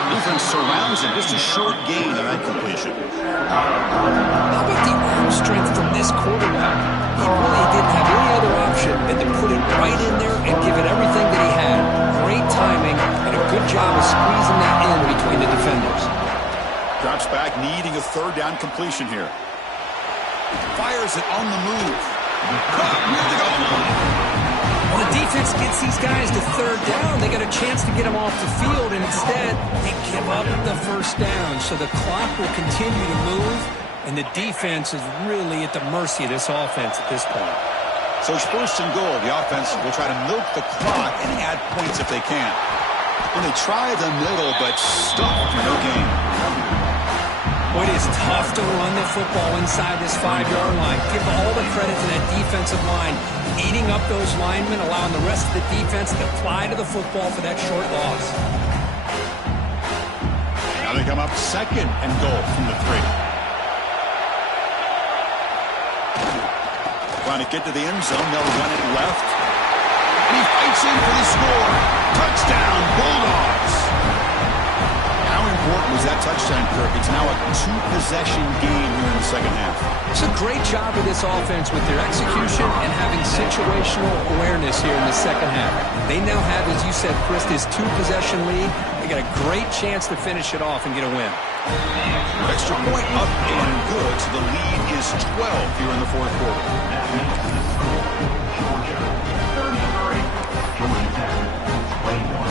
Defense surrounds him. Just a short gain on that completion. How about the arm strength from this quarterback? He really didn't have any other option than to put it right in there and give it everything that he had. Great timing and a good job of squeezing that in between the defenders. Drops back, needing a third down completion here. Fires it on the move. Near the goal line. Well, the defense gets these guys to third down. They got a chance to get them off the field, and instead they give up the first down. So the clock will continue to move, and the defense is really at the mercy of this offense at this point. So it's first and goal. The offense will try to milk the clock and add points if they can. When they try the middle, but stuck for no gain. Well, it is tough to run the football inside this 5-yard line. Give all the credit to that defensive line, eating up those linemen, allowing the rest of the defense to fly to the football for that short loss. Now they come up second and goal from the 3. Trying to get to the end zone. They'll run it left. And he fights in for the score. Touchdown, Bulldogs. How important was that touchdown, Kirk? It's now a 2-possession game here in the second half. It's a great job of this offense with their execution and having situational awareness here in the second half. They now have, as you said, Chris, this 2-possession lead. They got a great chance to finish it off and get a win. Extra point up and good, so the lead is 12 here in the fourth quarter.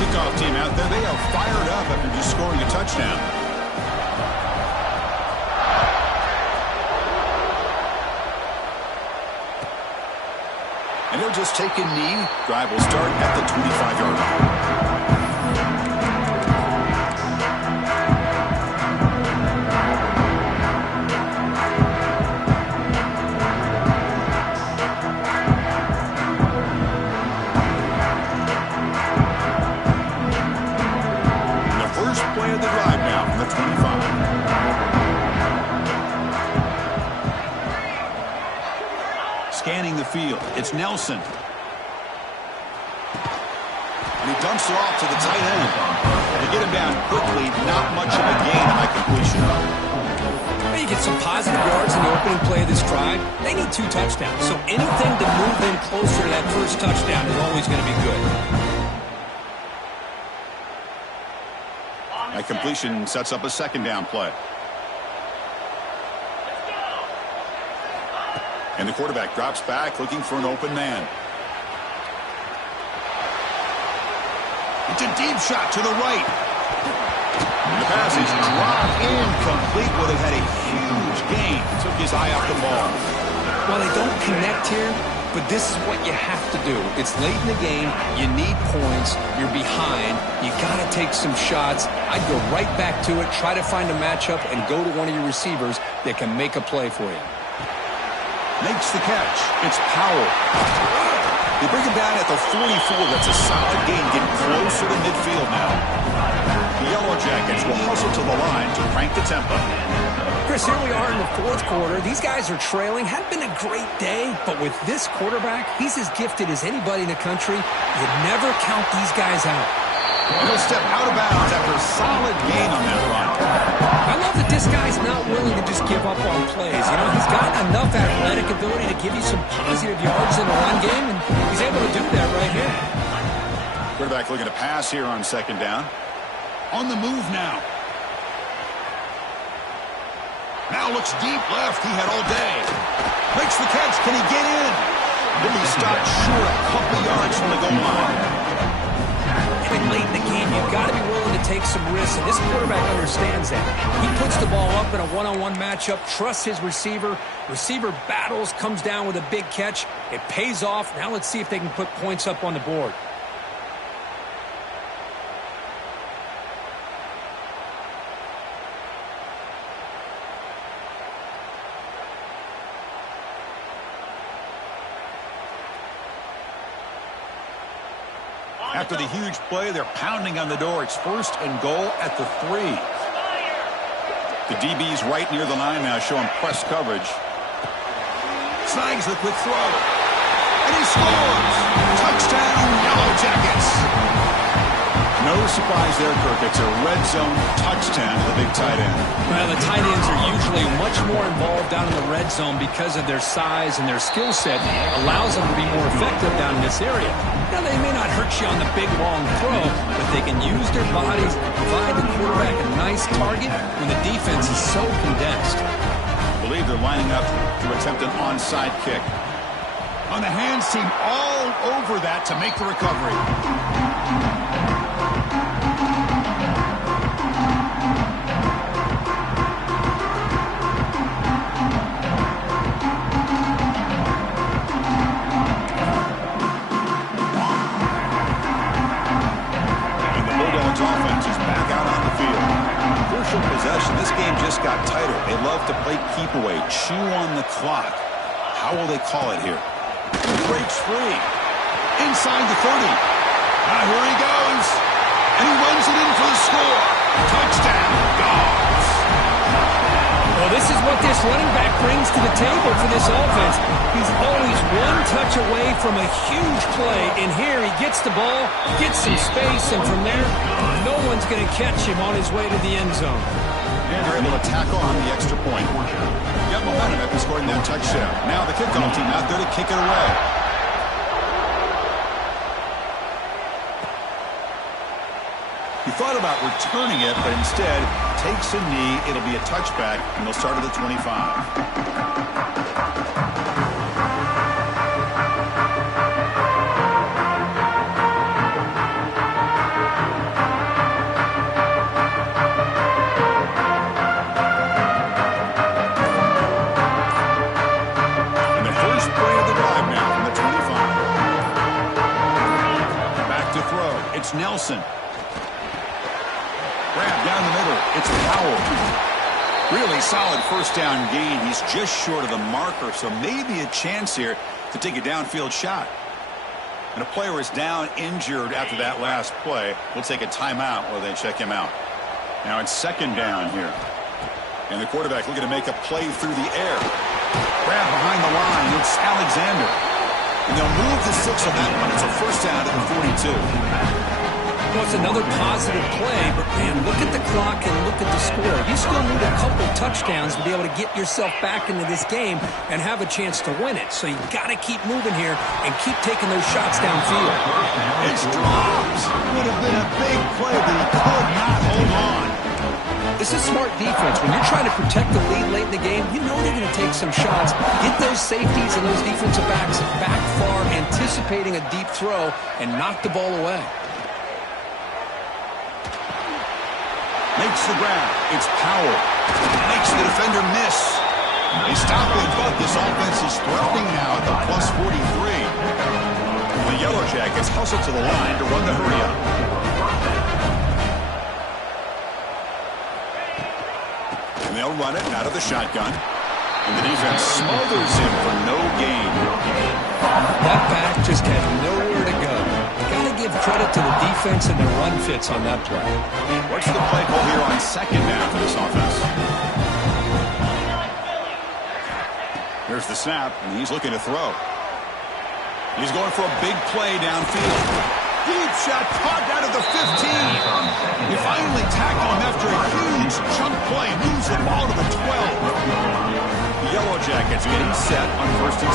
Kickoff team out there. They are fired up after just scoring a touchdown. And they'll just take a knee. Drive will start at the 25-yard line. Scanning the field. It's Nelson. And he dumps it off to the tight end. And to get him down quickly, not much of a gain on that completion. You get some positive yards in the opening play of this drive. They need 2 touchdowns. So anything to move them closer to that first touchdown is always going to be good. That completion sets up a second down play. And the quarterback drops back, looking for an open man. It's a deep shot to the right. And the pass is dropped incomplete. Would have had a huge gain. Took his eye off the ball. Well, they don't connect here, but this is what you have to do. It's late in the game. You need points. You're behind. You got to take some shots. I'd go right back to it, try to find a matchup, and go to one of your receivers that can make a play for you. Makes the catch. It's Powell. They bring him down at the 44. That's a solid gain, getting closer to midfield now. The Yellow Jackets will hustle to the line to crank the tempo. Chris, here we are in the fourth quarter. These guys are trailing. Hadn't been a great day, but with this quarterback, he's as gifted as anybody in the country. You never count these guys out. He'll step out of bounds after a solid gain on that run. I love that this guy's not willing to just give up on plays. You know, he's got enough athletic ability to give you some positive yards in the run game, and he's able to do that right here. Quarterback looking to pass here on second down. On the move now. Now looks deep left. He had all day. Makes the catch. Can he get in? He'll be stopped short a couple yards from the goal line. Late in the game, you've got to be willing to take some risks, and this quarterback understands that. He puts the ball up in a one-on-one matchup, trusts his receiver. Receiver battles, comes down with a big catch. It pays off. Now let's see if they can put points up on the board. After the huge play, they're pounding on the door. It's first and goal at the 3. The DB's right near the line now, showing press coverage. Snags the quick throw. And he scores! Touchdown, Yellow Jackets! No surprise there, Kirk. It's a red zone touchdown to the big tight end. Well, the tight ends are usually much more involved down in the red zone because of their size and their skill set. Allows them to be more effective down in this area. Now, they may not hurt you on the big, long throw, but they can use their bodies to provide the quarterback a nice target when the defense is so condensed. I believe they're lining up to attempt an onside kick. On the hands team all over that to make the recovery. Offense is back out on the field. Crucial possession. This game just got tighter. They love to play keep away, chew on the clock. How will they call it here? He breaks free. Inside the 30. Now here he goes. And he runs it in for the score. Touchdown, Dogs. Well, this is what this running back brings to the table for this offense. He's always one touch away from a huge play. And here he gets the ball, gets some space, and from there, no one's going to catch him on his way to the end zone. And they're able to tackle on the extra point. Got momentum after scoring that touchdown. Now the kickoff team out there to kick it away. He thought about returning it, but instead takes a knee. It'll be a touchback, and they'll start at the 25. Nelson. Grab down the middle. It's Powell. Really solid first down gain. He's just short of the marker, so maybe a chance here to take a downfield shot. And a player is down injured after that last play. We'll take a timeout while they check him out. Now it's second down here. And the quarterback looking to make a play through the air. Grab behind the line. It's Alexander. And they'll move the 6 on that one. It's a first down at the 42. Well, it's another positive play, but, man, look at the clock and look at the score. You still need a couple touchdowns to be able to get yourself back into this game and have a chance to win it. So you got to keep moving here and keep taking those shots downfield. It's dropped. Would have been a big play, but he could not hold on. This is smart defense. When you're trying to protect the lead late in the game, you know they're going to take some shots. Get those safeties and those defensive backs back far, anticipating a deep throw, and knock the ball away. Makes the grab. It's Powell. Makes the defender miss. They stop him, but this offense is threatening now at the plus 43. The Yellow Jackets hustle to the line to run the hurry up. And they'll run it out of the shotgun. And the defense smothers him for no gain. That back just had nowhere to go. Got to give credit to the defense and their run fits on that play. What's the play call here on second down for this offense? Here's the snap, and he's looking to throw. He's going for a big play downfield. Deep shot caught out of the 15. He finally tackled him after a huge chunk play. Moves the ball to the 12. The Yellow Jackets getting set on 1st and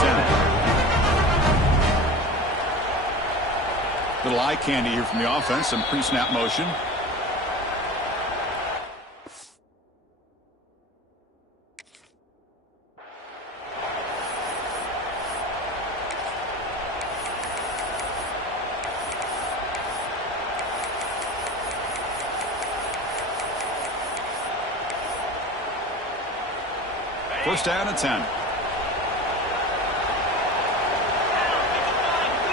10. Little eye candy here from the offense. Some pre-snap motion. First down and 10.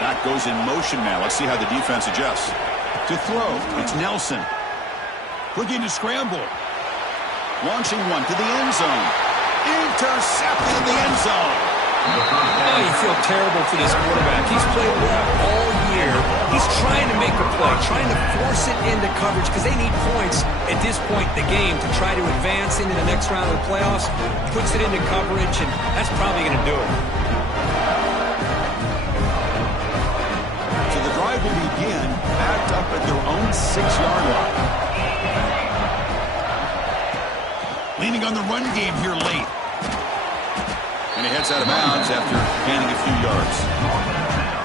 That goes in motion now. Let's see how the defense adjusts. To throw, it's Nelson. Looking to scramble. Launching one to the end zone. Intercepted in the end zone. Oh, you feel terrible for this quarterback. He's played well all year. He's trying to make a play, trying to force it into coverage because they need points at this point in the game to try to advance into the next round of the playoffs. Puts it into coverage, and that's probably going to do it. So the drive will begin backed up at their own 6-yard line. Leaning on the run game here late. And he heads out of bounds after gaining a few yards.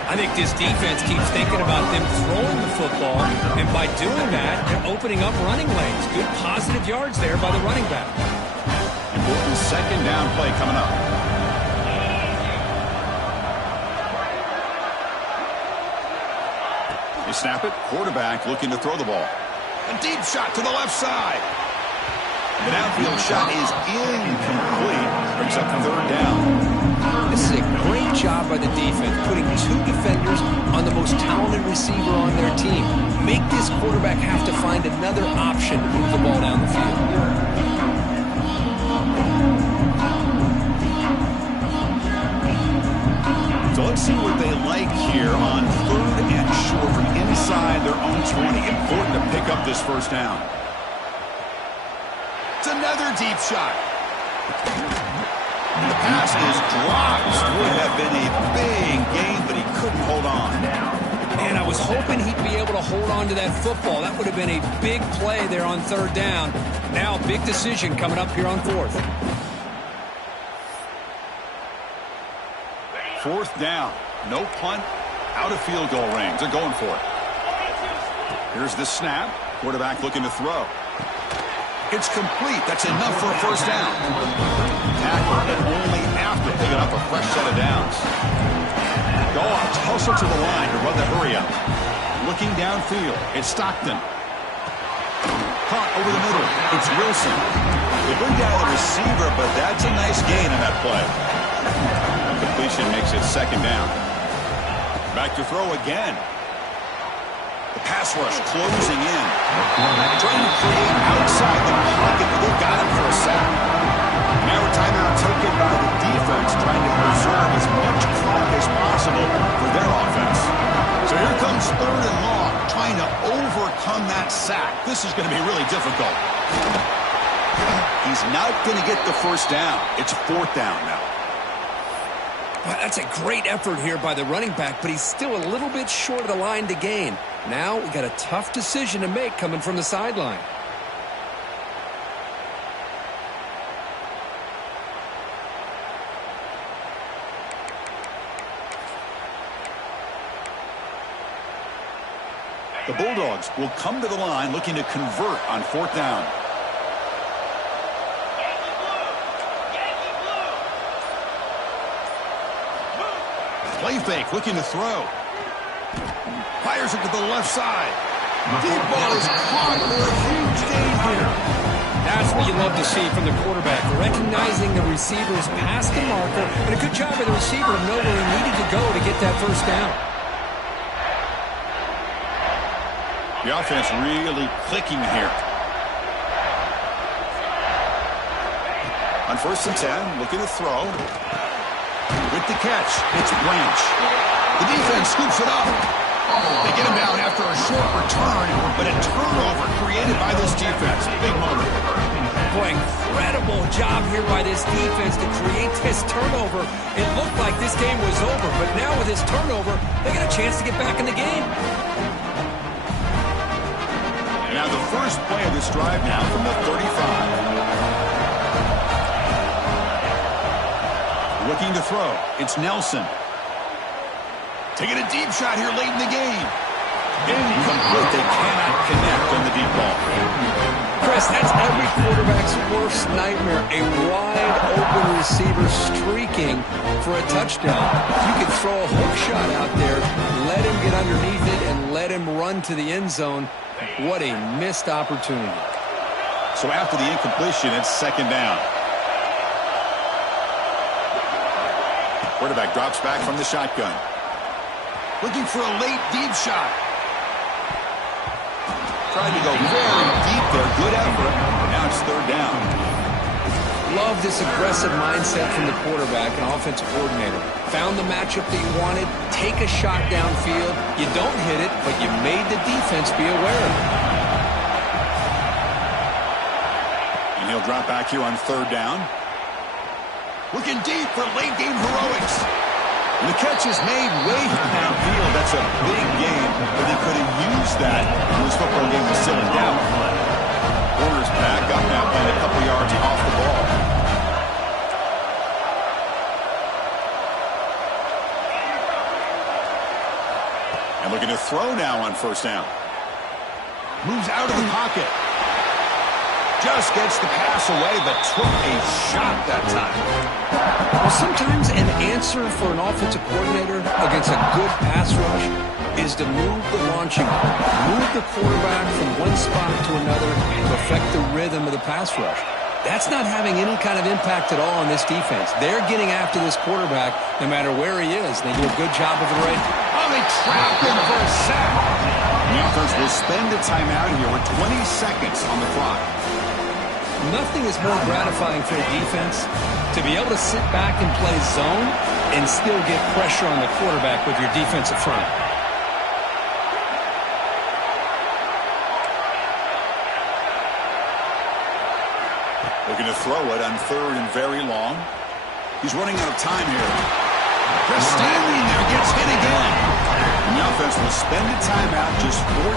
I think this defense keeps thinking about them throwing the football, and by doing that, they're opening up running lanes. Good positive yards there by the running back. Important second down play coming up. They snap it. Quarterback looking to throw the ball. A deep shot to the left side. The downfield shot is incomplete. Brings up 3rd down. This is a great job by the defense, putting 2 defenders on the most talented receiver on their team. Make this quarterback have to find another option to move the ball down the field. So let's see what they like here on 3rd and short from inside their own 20. Important to pick up this first down. It's another deep shot. And the pass is dropped. Would have been a big gain, but he couldn't hold on. Man, I was hoping he'd be able to hold on to that football. That would have been a big play there on 3rd down. Now, big decision coming up here on 4th. 4th down. No punt. Out of field goal range. They're going for it. Here's the snap. Quarterback looking to throw. It's complete. That's enough for a first down. Tackle, and only after picking up a fresh set of downs. Goff hustle to the line to run the hurry up. Looking downfield, it's Stockton. Caught over the middle, it's Wilson. They bring down the receiver, but that's a nice gain on that play. Completion makes it 2nd down. Back to throw again. The pass rush closing in. Trying to create outside the pocket, but they've got him for a sack. Now a timeout taken by the defense, trying to preserve as much clock as possible for their offense. So here comes 3rd and long, trying to overcome that sack. This is going to be really difficult. He's not going to get the first down. It's 4th down now. That's a great effort here by the running back, but he's still a little bit short of the line to gain. Now we got a tough decision to make coming from the sideline. The Bulldogs will come to the line looking to convert on 4th down. Play fake, looking to throw. Fires it to the left side. Deep ball is caught for a huge gain here. That's what you love to see from the quarterback, recognizing the receiver's past the marker, and a good job by the receiver to know where he needed to go to get that first down. The offense really clicking here. On 1st and 10, looking to throw. With the catch, it's Branch. The defense scoops it up. They get him down after a short return, but a turnover created by this defense. Big moment. Boy, incredible job here by this defense to create this turnover. It looked like this game was over, but now with this turnover, they get a chance to get back in the game. Now the first play of this drive now from the 35. Looking to throw. It's Nelson. Taking a deep shot here late in the game. Incomplete. They cannot connect on the deep ball. Chris, that's every quarterback's worst nightmare. A wide-open receiver streaking for a touchdown. You could throw a hook shot out there, let him get underneath it, and let him run to the end zone. What a missed opportunity. So after the incompletion, it's 2nd down. Quarterback drops back from the shotgun. Looking for a late deep shot. Trying to go very deep there. Good effort. Now it's 3rd down. Love this aggressive mindset from the quarterback and offensive coordinator. Found the matchup that you wanted. Take a shot downfield. You don't hit it, but you made the defense be aware of it. And he'll drop back here on 3rd down. Looking deep for late game heroics. And the catch is made way downfield. That's a big game, but they could have used that when this football game was still in doubt. Corners back up now, playing a couple yards off the ball. And looking to throw now on 1st down. Moves out of the pocket. Just gets the pass away, but took a shot that time. Well, sometimes an answer for an offensive coordinator against a good pass rush is to move the launching, move the quarterback from one spot to another to affect the rhythm of the pass rush. That's not having any kind of impact at all on this defense. They're getting after this quarterback no matter where he is. They do a good job of it right. Oh, they trapped him for a sack. The offense will spend a timeout here with 20 seconds on the clock. Nothing is more gratifying for a defense to be able to sit back and play zone and still get pressure on the quarterback with your defensive front. Looking to throw it on 3rd and very long. He's running out of time here. Chris Stanley there gets hit again. And the offense will spend a timeout, just 14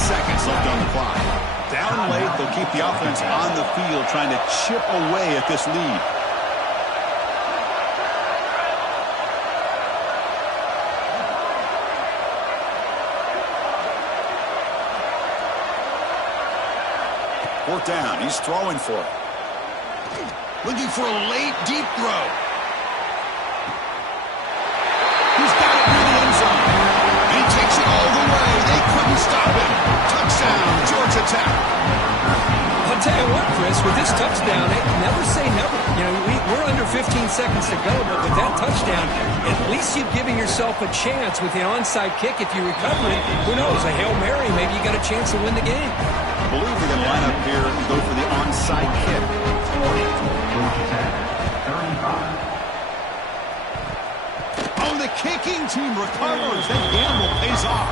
seconds left on the clock. Down late, they'll keep the offense on the field trying to chip away at this lead. Fourth down, he's throwing for it. Looking for a late, deep throw. He's got it near the end zone. And he takes it all the way. They couldn't stop him. Touchdown, Georgia Tech. I'll tell you what, Chris, with this touchdown, never say never. You know, we're under 15 seconds to go, but with that touchdown, at least you're giving yourself a chance with the onside kick. If you recover it, who knows, a Hail Mary, maybe you got a chance to win the game. I believe they're going to line up here and go for the onside kick. Georgia Tech, 35. Oh, the kicking team recovers. That gamble pays off.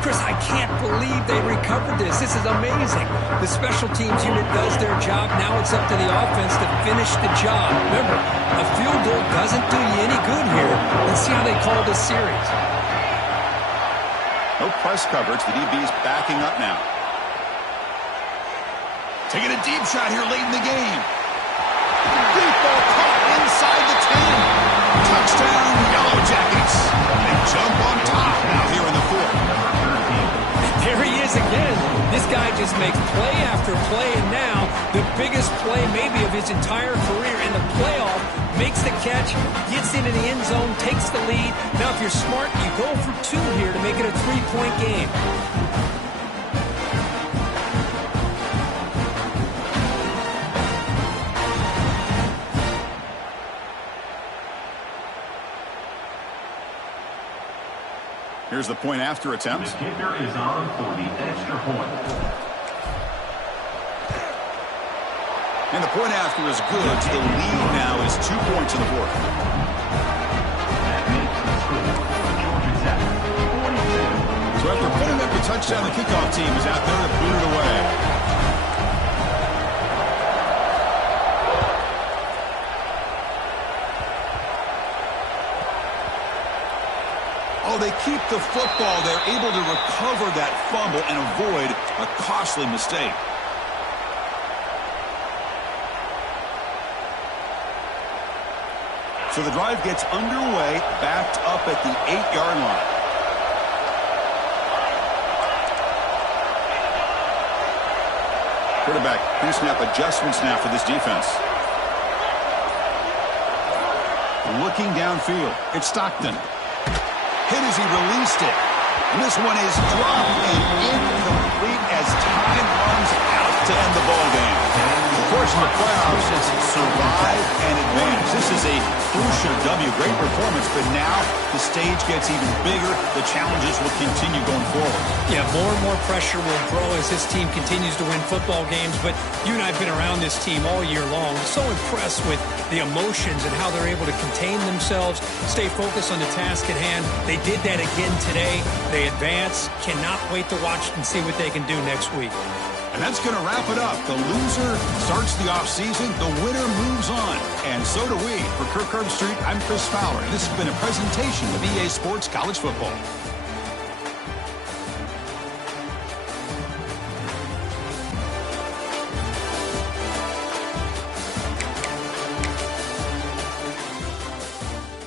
Chris, I can't believe they recovered this. This is amazing. The special teams unit does their job. Now it's up to the offense to finish the job. Remember, a field goal doesn't do you any good here. Let's see how they call this series. No press coverage. The DB is backing up now. Taking a deep shot here late in the game. Deep ball caught inside the 10. Touchdown, Yellow Jackets. They jump on top now here in the 4th. There he is again. This guy just makes play after play, and now the biggest play maybe of his entire career in the playoff, makes the catch, gets into the end zone, takes the lead. Now if you're smart, you go for 2 here to make it a 3-point game. Here's the point after attempt. The kicker is on for the extra point. And the point after is good. The lead now is 2 points in the fourth. That makes the score Georgia Tech 42. So after putting up a touchdown, the kickoff team is out there to boot it away. Oh, they keep the football. They're able to recover that fumble and avoid a costly mistake. So the drive gets underway, backed up at the 8-yard line. Quarterback pre-snap adjustments now for this defense. Looking downfield, it's Stockton. Hit as he released it. And this one is dropped and incomplete as time runs out to end the ball game. Of course, in the playoffs, it's survive and advance. This is a crucial W. Great performance, but now the stage gets even bigger. The challenges will continue going forward. Yeah, more and more pressure will grow as this team continues to win football games. But you and I have been around this team all year long. So impressed with the emotions and how they're able to contain themselves, stay focused on the task at hand. They did that again today. They advance. Cannot wait to watch and see what they can do next week. And that's going to wrap it up. The loser starts the offseason. The winner moves on. And so do we. For Kirk Herbstreit, I'm Chris Fowler. This has been a presentation of EA Sports College Football.